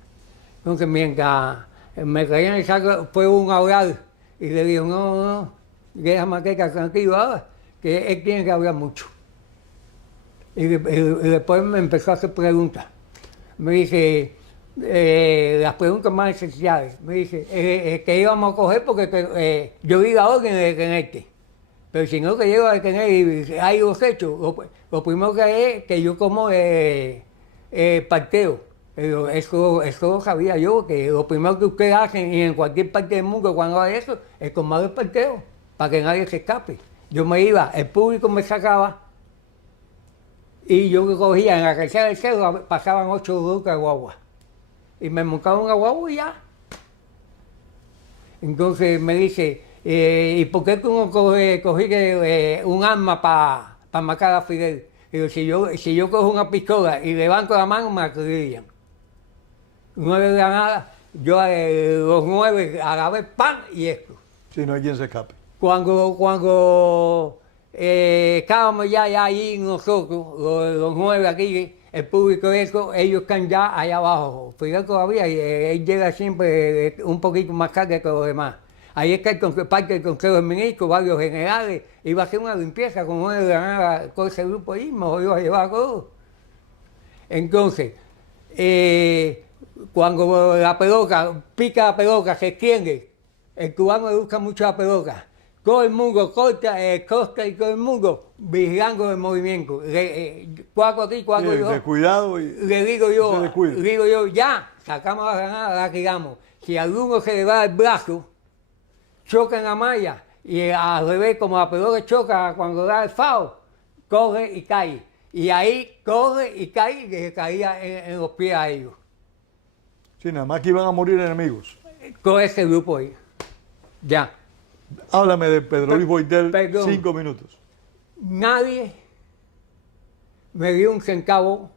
Entonces, mientras me caía en el saco, fue un a hablar. Y le digo, no, deja Maqueca tranquilo ahora, que él tiene que hablar mucho. Y después me empezó a hacer preguntas. Me dice, las preguntas más esenciales. Me dice, que íbamos a coger porque yo di la orden de detenerte. Pero si no que llego a detener y hay los hechos, lo primero que es que yo como parteo. Eso lo sabía yo, que lo primero que ustedes hacen y en cualquier parte del mundo cuando hay eso, es tomar el parteo, para que nadie se escape. Yo me iba, el público me sacaba y yo cogía en la carretera del cerro, pasaban 8 lucas de guagua. Y me montaban una guagua y ya. Entonces me dice, ¿y por qué tú no cogí un arma para matar a Fidel? Digo, si yo cojo una pistola y levanto la mano, me acribillan. 9 granadas, yo los 9 a la vez, ¡pam! Y esto. Si no hay quien se escape. Cuando estábamos ya ahí nosotros, los 9 aquí, el público eso, ellos están ya allá abajo. Fidel todavía, y él llega siempre un poquito más tarde que los demás. Ahí está parte del Consejo de Ministros, varios generales, iba a hacer una limpieza con 9 granadas, todo ese grupo ahí, me lo iba a llevar a todos. Entonces, cuando la pelota, pica la pelota, se extiende, el cubano le gusta mucho la pelota, todo el mundo corta y todo el mundo vigilando el movimiento. Cuatro aquí, cuatro yo. Descuidado y le digo yo, ya, sacamos la granada, la tiramos. Si a alguno se le va el brazo, choca en la malla y al revés, como la pelota choca cuando da el foul, corre y cae. Y ahí corre y cae, y se caía en los pies a ellos. Sí, nada más que iban a morir enemigos. Con ese grupo ahí. Ya. Háblame de Pedro Luis Boiter, Perdón. 5 minutos. Nadie me dio un centavo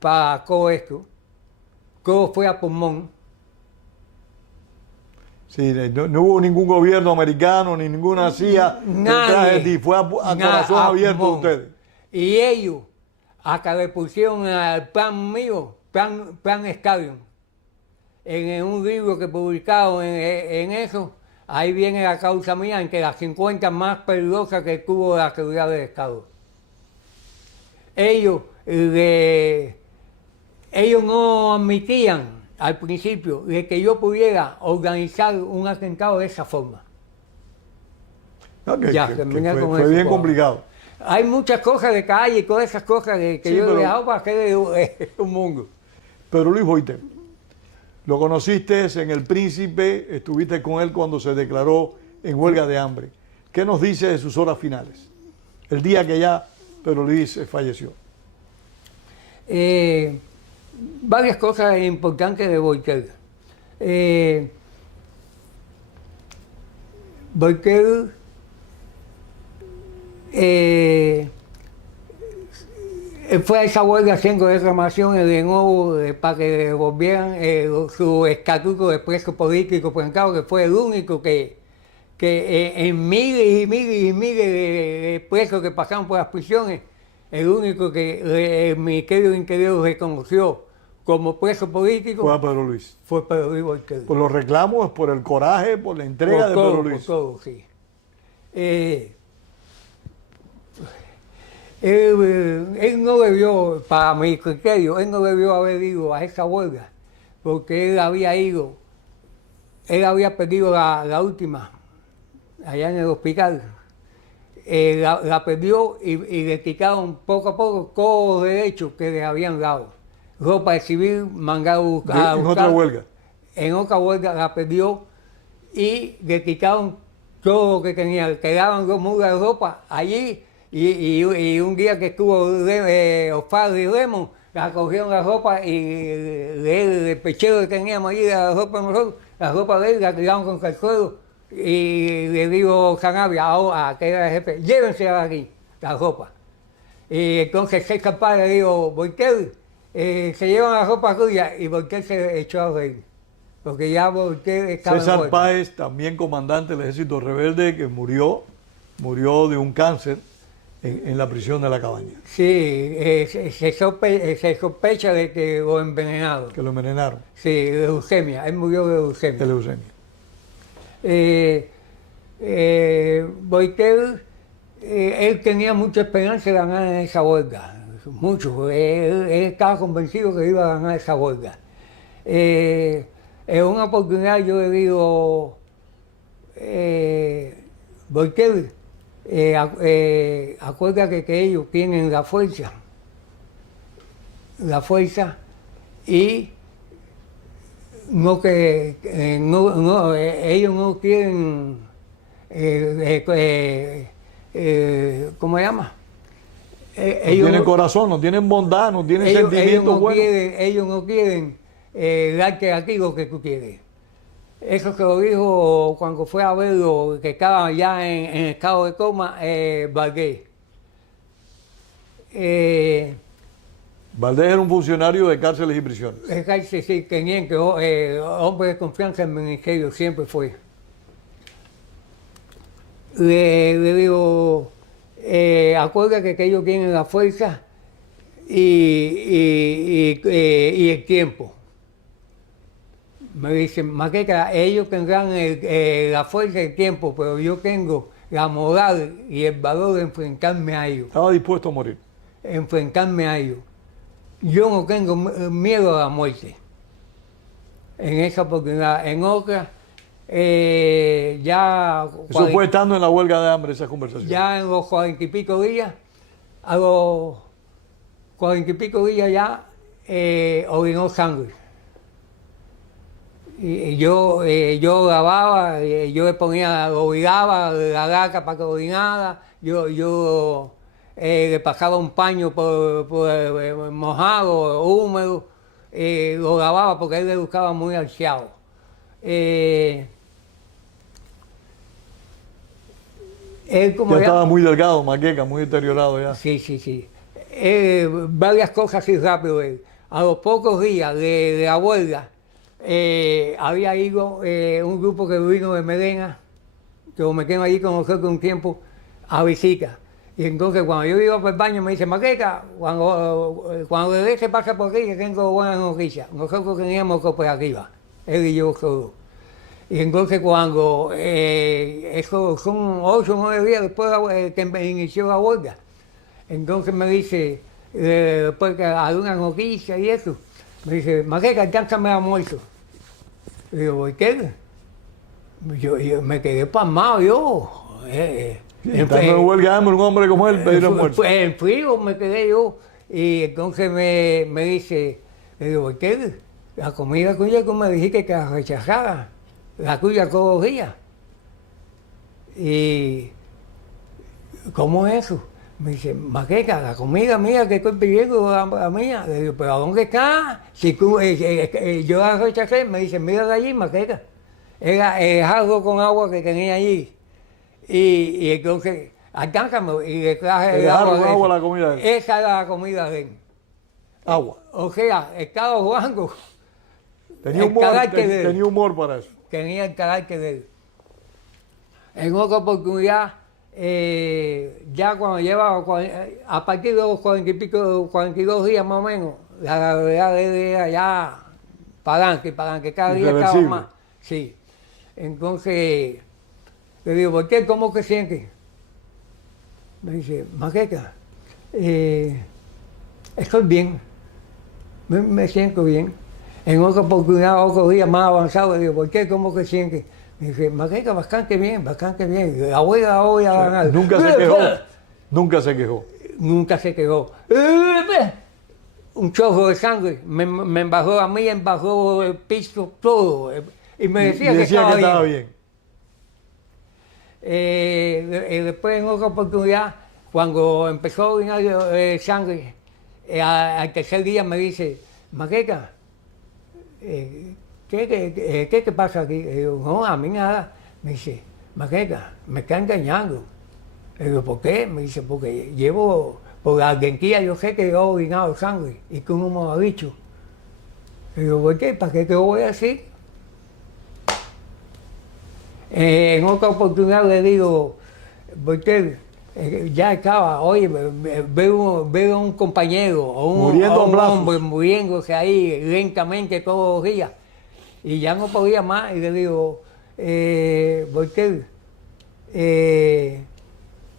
para todo esto. Todo fue a pulmón. Sí, no hubo ningún gobierno americano ni ninguna CIA detrás de ti. Fue a corazón abierto de ustedes. Y ellos, hasta le pusieron al plan mío, plan Stadium. En un libro que publicaron en eso, ahí viene la causa mía, entre las 50 más peligrosas que tuvo la seguridad del Estado. Ellos no admitían al principio de que yo pudiera organizar un atentado de esa forma. No, fue bien complicado. Hay muchas cosas de calle y todas esas cosas que sí, yo he dejado para hacer un mundo. Pero Luis Boiter, lo conociste en El Príncipe, estuviste con él cuando se declaró en huelga de hambre. ¿Qué nos dice de sus horas finales? El día que ya Pedro Luis falleció. Varias cosas importantes de Boiter. Boiter Él fue a esa huelga haciendo reclamaciones de nuevo para que devolvieran su estatuto de preso político, por ejemplo, que fue el único que en miles y miles y miles de presos que pasaron por las prisiones, el único que el Ministerio de Interior reconoció como preso político Fue a Pedro Luis. fue Pedro Luis Boitero. Por los reclamos, por el coraje, por la entrega de Pedro Luis. Por todo, sí. Él no debió, para mi criterio, él no debió haber ido a esa huelga, porque él había perdido la última, allá en el hospital. La perdió y le quitaron poco a poco todos los derechos que le habían dado. Ropa de civil, mandado a buscar. En otra huelga. En otra huelga la perdió y le quitaron todo lo que tenía. Le quedaban 2 mudas de ropa allí y un día que estuvo Osvaldo y Lemon, la cogieron la ropa y el pechero que teníamos allí, la ropa de él, la tiraron con el suelo y le dijo Sanabria, a que era el jefe, llévensela de aquí, la ropa. Y entonces César Paz le dijo, Boitero, se llevan la ropa suya, y Boitero se echó a reír. Porque ya Boitero estaba César muerto. Páez, también comandante del Ejército Rebelde, que murió de un cáncer en la prisión de La Cabaña. Sí, se sospecha de que lo envenenaron. Que lo envenenaron. Sí, de leucemia, él murió de leucemia. De leucemia. Boitero, él tenía mucha esperanza de ganar en esa huelga, mucho. Él estaba convencido que iba a ganar esa huelga. En una oportunidad yo le digo, Boitero, acuérdate que ellos tienen la fuerza y ellos no quieren, ¿cómo se llama? No tienen corazón, no tienen bondad, no tienen sentimientos buenos. Ellos no quieren darte a ti lo que tú quieres. Eso se lo dijo cuando fue a verlo, que estaba ya en estado de coma, Valdés. Valdés era un funcionario de cárceles y prisiones. Sí, teniente, hombre de confianza en el ministerio, siempre fue. Le digo, acuérdate que ellos tienen la fuerza y el tiempo. Me dicen, Maqueca, ellos tendrán la fuerza y el tiempo, pero yo tengo la moral y el valor de enfrentarme a ellos. Estaba dispuesto a morir. Enfrentarme a ellos. Yo no tengo miedo a la muerte. En esa oportunidad. En otra, ya... Eso fue estando en la huelga de hambre, esas conversaciones. Ya en los 40 y pico días, a los 40 y pico días ya orinó sangre. Y yo lavaba, yo le ponía, lo obligaba la laca para que orinara, yo le pasaba un paño por mojado, húmedo, lo lavaba porque él le buscaba muy archeado. Él como ya estaba muy delgado, Maqueca, muy deteriorado ya. Sí. Varias cosas así rápido. A los pocos días de la huelga, había ido un grupo que vino de Medina, que me quedé allí con nosotros un tiempo, a visita. Y entonces cuando yo iba por el baño me dice, Maqueca, cuando el se pasa por aquí, que tengo buenas noticias. Nosotros teníamos cooperativa, él y yo solo. Y entonces cuando, eso son 8 o 9 días después que inició la huelga, entonces me dice, después que alguna noticia y eso, me dice, Maqueca, alcánzame el almuerzo. Y digo, ¿por qué? Yo me quedé pasmado, yo. Estando en huelga de hambre, un hombre como él pedir almuerzo. En frío me quedé yo. Y entonces me dice, le digo, ¿por qué? La comida tuya que me dijiste que la rechazara, la tuya todos los días. Y, ¿cómo es eso? Me dice, Maqueca, la comida mía que estoy pidiendo, la mía. Le digo, ¿pero a dónde está? Si tú, yo la rechacé, me dice, mira de allí, Maqueca. Era el jarro con agua que tenía allí. Y entonces alcánzame, y le traje Le el dejaron agua. agua a la comida de él. Esa era la comida de él. Agua. O sea, el Carlos Juanjo Tenía el humor, carácter de él. tenía humor para eso. tenía el carácter de él. En otra oportunidad, ya cuando llevaba, a partir de los 40 y pico, 42 días más o menos, la gravedad de él era ya para adelante, cada día estaba Irreversible. más. Sí. Entonces, le digo, ¿por qué? ¿Cómo que sientes? Me dice, Maqueca, estoy bien, me siento bien. En otra oportunidad, otro día más avanzado, le digo, ¿por qué? ¿Cómo que sientes? Me dice, Maqueca, bastante bien, bastante bien. La voy a ganar. Nunca se quejó. Nunca se quejó. Nunca se quejó. Un chorro de sangre, me embajó a mí, embajó el piso, todo. Y me decía, Y que decía estaba bien. Después, en otra oportunidad, cuando empezó a orinar sangre, al tercer día me dice, Maqueca, ¿qué pasa aquí? Le digo, no, a mí nada. Me dice, Maqueca, me está engañando. Le digo, ¿por qué? Me dice, porque por la argentina yo sé que yo he orinado sangre y que uno me lo ha dicho. Le digo, ¿por qué? ¿Para qué te lo voy a decir? En otra oportunidad le digo, porque ya estaba, oye, veo a un compañero o Muriendo a a un plazos. hombre muriéndose ahí lentamente todos los días. Y ya no podía más. Y le digo, Voltaire,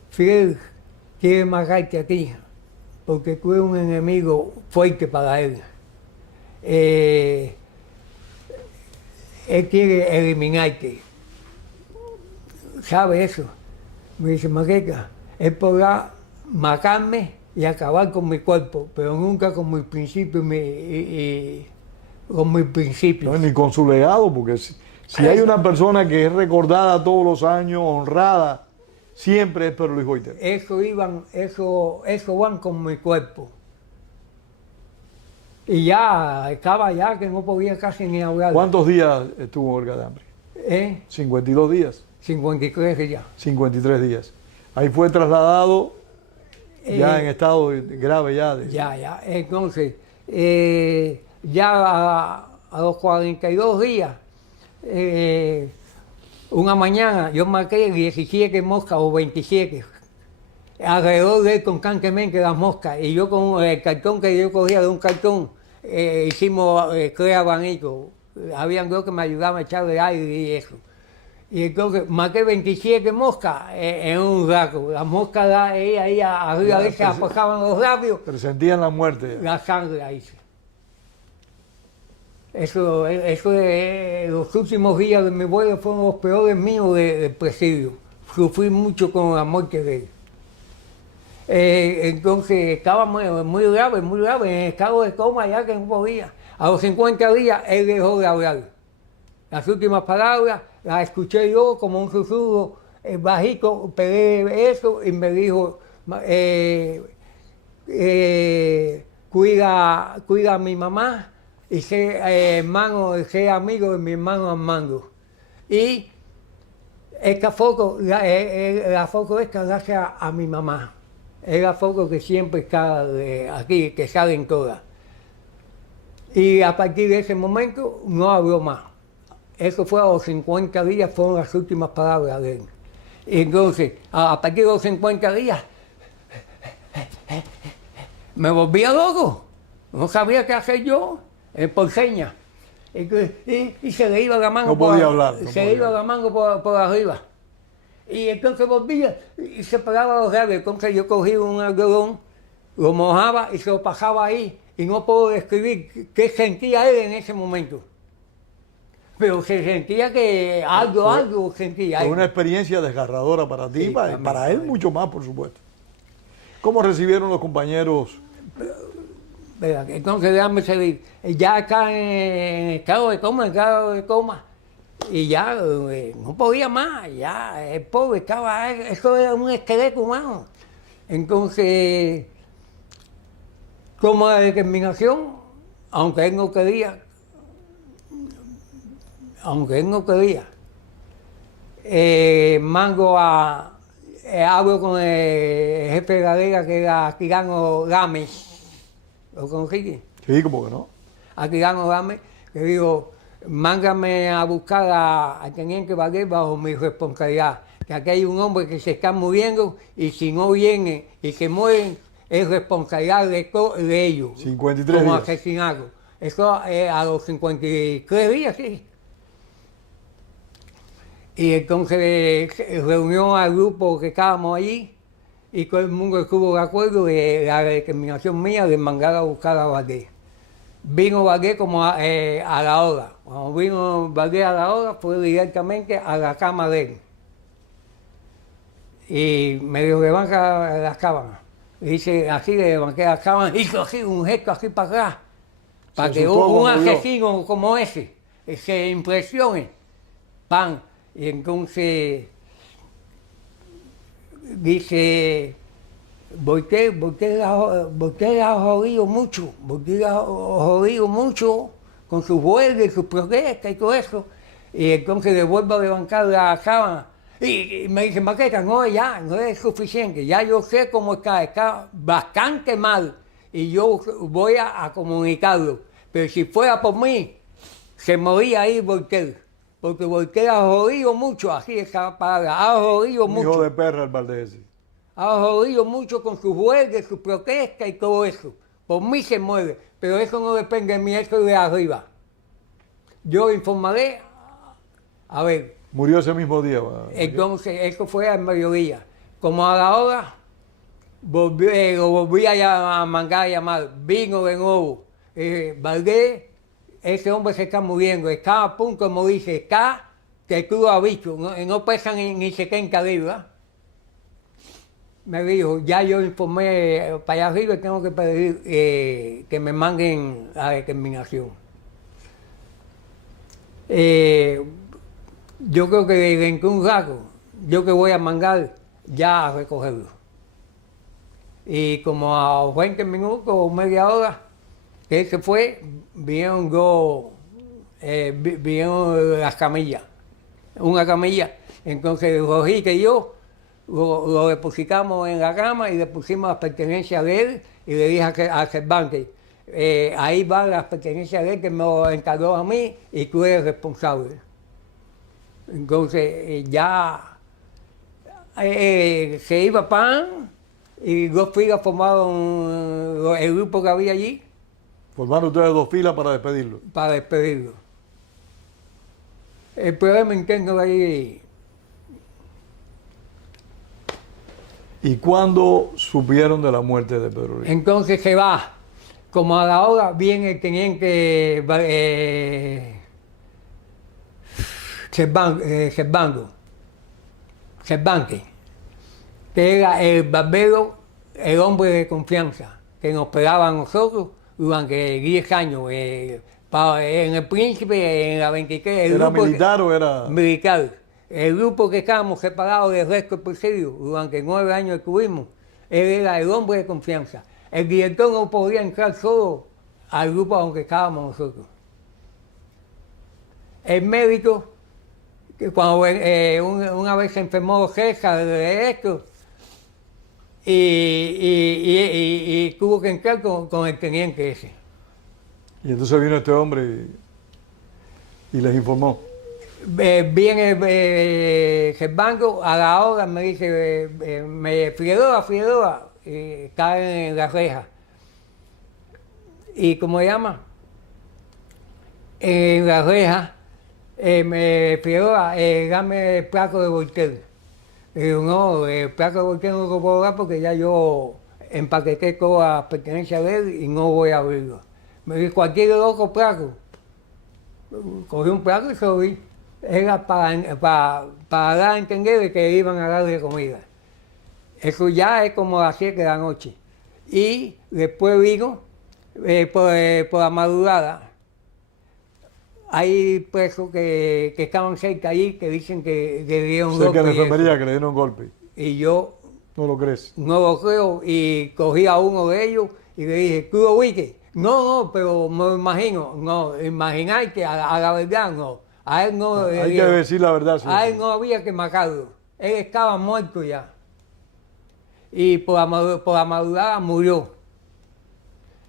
Fidel quiere matarte a ti, porque tú eres un enemigo fuerte para él. Él quiere eliminarte. ¿Sabe eso? Me dice, Maqueca, él podrá matarme y acabar con mi cuerpo, pero nunca con mis principios con mis principios. No, ni con su legado, porque si hay una persona que es recordada todos los años, honrada, siempre es Pedro Luis Goiter. Eso van con mi cuerpo. Y ya estaba ya que no podía casi ni hablar. ¿Cuántos días estuvo Olga de hambre? 52 días. 53 ya. 53 días. Ahí fue trasladado ya en estado grave ya. Ya. Entonces, ya a los 42 días, una mañana yo marqué 17 moscas o 27. Alrededor de él constantemente las moscas. Y yo con el cartón que yo cogía de un cartón, hicimos 3 abanicos. Habían dos que me ayudaban a echarle aire y eso. Y entonces marqué 27 moscas en un rato. Las moscas ahí arriba de se apoyaban los labios. Presentían la muerte. La sangre ahí. Eso los últimos días de mi vuelo fueron los peores míos del presidio. Sufrí mucho con la muerte de él. Entonces estaba muy grave, en estado de coma ya que no podía. A los 50 días él dejó de hablar. Las últimas palabras las escuché yo como un susurro bajito, pegué eso y me dijo, cuida a mi mamá y sé amigo de mi hermano Armando. Y esta foto, la foto esta gracias a mi mamá. Es la foto que siempre está aquí, que salen todas. Y a partir de ese momento no habló más. Eso fue a los 50 días, fueron las últimas palabras de él. Y entonces, a partir de los 50 días, me volvía loco. No sabía qué hacer yo, por señas. Y se le iba la mano No podía hablar. Se le iba la mano por arriba. Y entonces volvía y se pegaba los labios. Entonces yo cogí un algodón, lo mojaba y se lo pasaba ahí. Y no puedo describir qué sentía él en ese momento. Pero se sentía que algo sentía. Fue una experiencia desgarradora para ti, Sí, para él mucho más, por supuesto. ¿Cómo recibieron los compañeros? Entonces déjame seguir. Ya acá en estado de coma, y ya no podía más, ya el pobre estaba, eso era un esqueleto humano. Entonces, toma la determinación, aunque él no quería, hablo con el jefe de la liga, que era Tirano Gámez. ¿Lo conociste? Sí, como que no. A Tirano Gámez, le digo, mándame a buscar al teniente Valdés bajo mi responsabilidad. Que aquí hay un hombre que se está muriendo y si no viene y se mueren, es responsabilidad de ellos. 53 como días. asesinato. Eso a los 53 días, sí. Y entonces reunió al grupo que estábamos allí y todo el mundo estuvo de acuerdo de la determinación mía de mandar a buscar a Valdés. Vino Valdés como a la hora. Cuando vino Valdés a la hora fue directamente a la cama de él. Y me dijo, levanta las cámaras. Y dice, así le levanté las cámaras, hizo así, un gesto así para atrás. Para que un asesino como ese se impresione. Pan. Y entonces dice, Voltaire ha jodido mucho, Voltaire ha jodido mucho con sus huelgas y sus protestas y todo eso. Y entonces le vuelvo a levantar la sábana. Y me dice, Maqueta, no, ya, no es suficiente, ya yo sé cómo está bastante mal y yo voy a comunicarlo. Pero si fuera por mí, se moría ahí Voltaire. Porque Voltaire ha jodido mucho, así es esa palabra, ha jodido mucho. Hijo de perra el Valdés. Ha jodido mucho con sus huelgas, sus protestas y todo eso. Por mí se muere, pero eso no depende de mí, eso es de arriba. Yo informaré, a ver. Murió ese mismo día. Entonces, eso fue al mediodía. Como a la hora, lo volví a mandar a llamar, vino de nuevo. Valdés, ese hombre se está muriendo, está a punto de morirse, está que tú lo has visto, no pesa ni 70 libras. Me dijo, ya yo informé para allá arriba y tengo que pedir que me manden la determinación. Yo creo que dentro de un rato, yo que voy a mandar ya a recogerlo. Y como a 20 minutos o media hora que él se fue, vieron las camillas, una camilla. Entonces Rojita y yo lo depositamos en la cama y le pusimos las pertenencias de él y le dije a Cervantes, ahí van las pertenencias de él que me lo encargó a mí y tú eres responsable. Entonces ya se iba Pan y dos filas formaron el grupo que había allí. Formaron ustedes dos filas para despedirlo. Para despedirlo. El problema interno de ahí. ¿Y cuándo supieron de la muerte de Pedro Luis? Entonces se va. Como a la hora viene el teniente Cervantes, que era el barbero, el hombre de confianza, que nos pegaba a nosotros durante 10 años. En el Príncipe, en la 23. ¿Era militar o era...? Militar. El grupo que estábamos separados del resto del presidio, durante 9 años estuvimos, él era el hombre de confianza. El director no podía entrar solo al grupo aunque estábamos nosotros. El médico, que cuando una vez se enfermó César de esto, y tuvo que entrar con el teniente ese. Y entonces vino este hombre y les informó. Viene Cervantes, a la hora me dice, Figueroa, cae en la reja. ¿Y cómo se llama? En la reja, Figueroa, dame el plato de Voltaire. Le digo, no, el plato de Voltaire no lo puedo dar porque ya yo empaqueté todas las pertenencias de él y no voy a abrirlo. Me dijo, cualquier loco plato. Cogí un plato y se lo di. Era para dar a entender que iban a darle comida. Eso ya es como a las 7 de la noche. Y después vino, por la madrugada, hay presos que estaban cerca allí que dicen que le dieron golpe. Cerca de la enfermería que le dieron golpe. Y yo... ¿No lo crees? No lo creo. Y cogí a uno de ellos y le dije, ¿tú lo viste? No, pero me lo imagino. No, imaginar que a la verdad no. A él no, hay que decir la verdad. Sí. A él no había que matarlo. Él estaba muerto ya. y por la madrugada murió.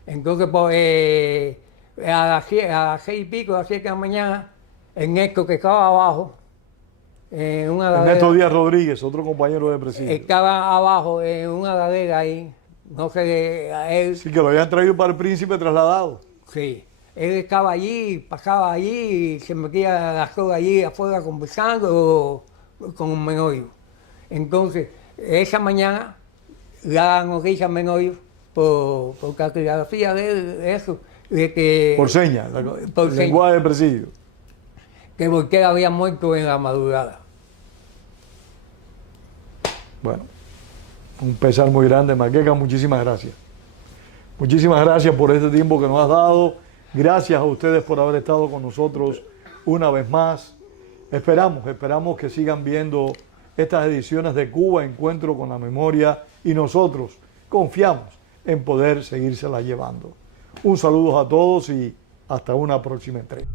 Entonces, a las 6:00, a las 7 de la mañana, Ernesto, que estaba abajo, en una ladera, Ernesto Díaz Rodríguez, otro compañero de presidio. estaba abajo en una ladera ahí, no sé, a él, Sí, que lo habían traído para el Príncipe trasladado. sí, él estaba allí, pasaba allí, y se metía a las horas allí afuera conversando con un Menorio. Entonces, esa mañana, la noticia a Menorio, por cartografía de eso, de que... Por señas, Por el señas. lenguaje de presidio. que Volquer había muerto en la madrugada. Bueno, un pesar muy grande, Maqueca, muchísimas gracias. Muchísimas gracias por este tiempo que nos has dado. Gracias a ustedes por haber estado con nosotros una vez más. Esperamos que sigan viendo estas ediciones de Cuba, Encuentro con la Memoria, y nosotros confiamos en poder seguírselas llevando. Un saludo a todos y hasta una próxima entrega.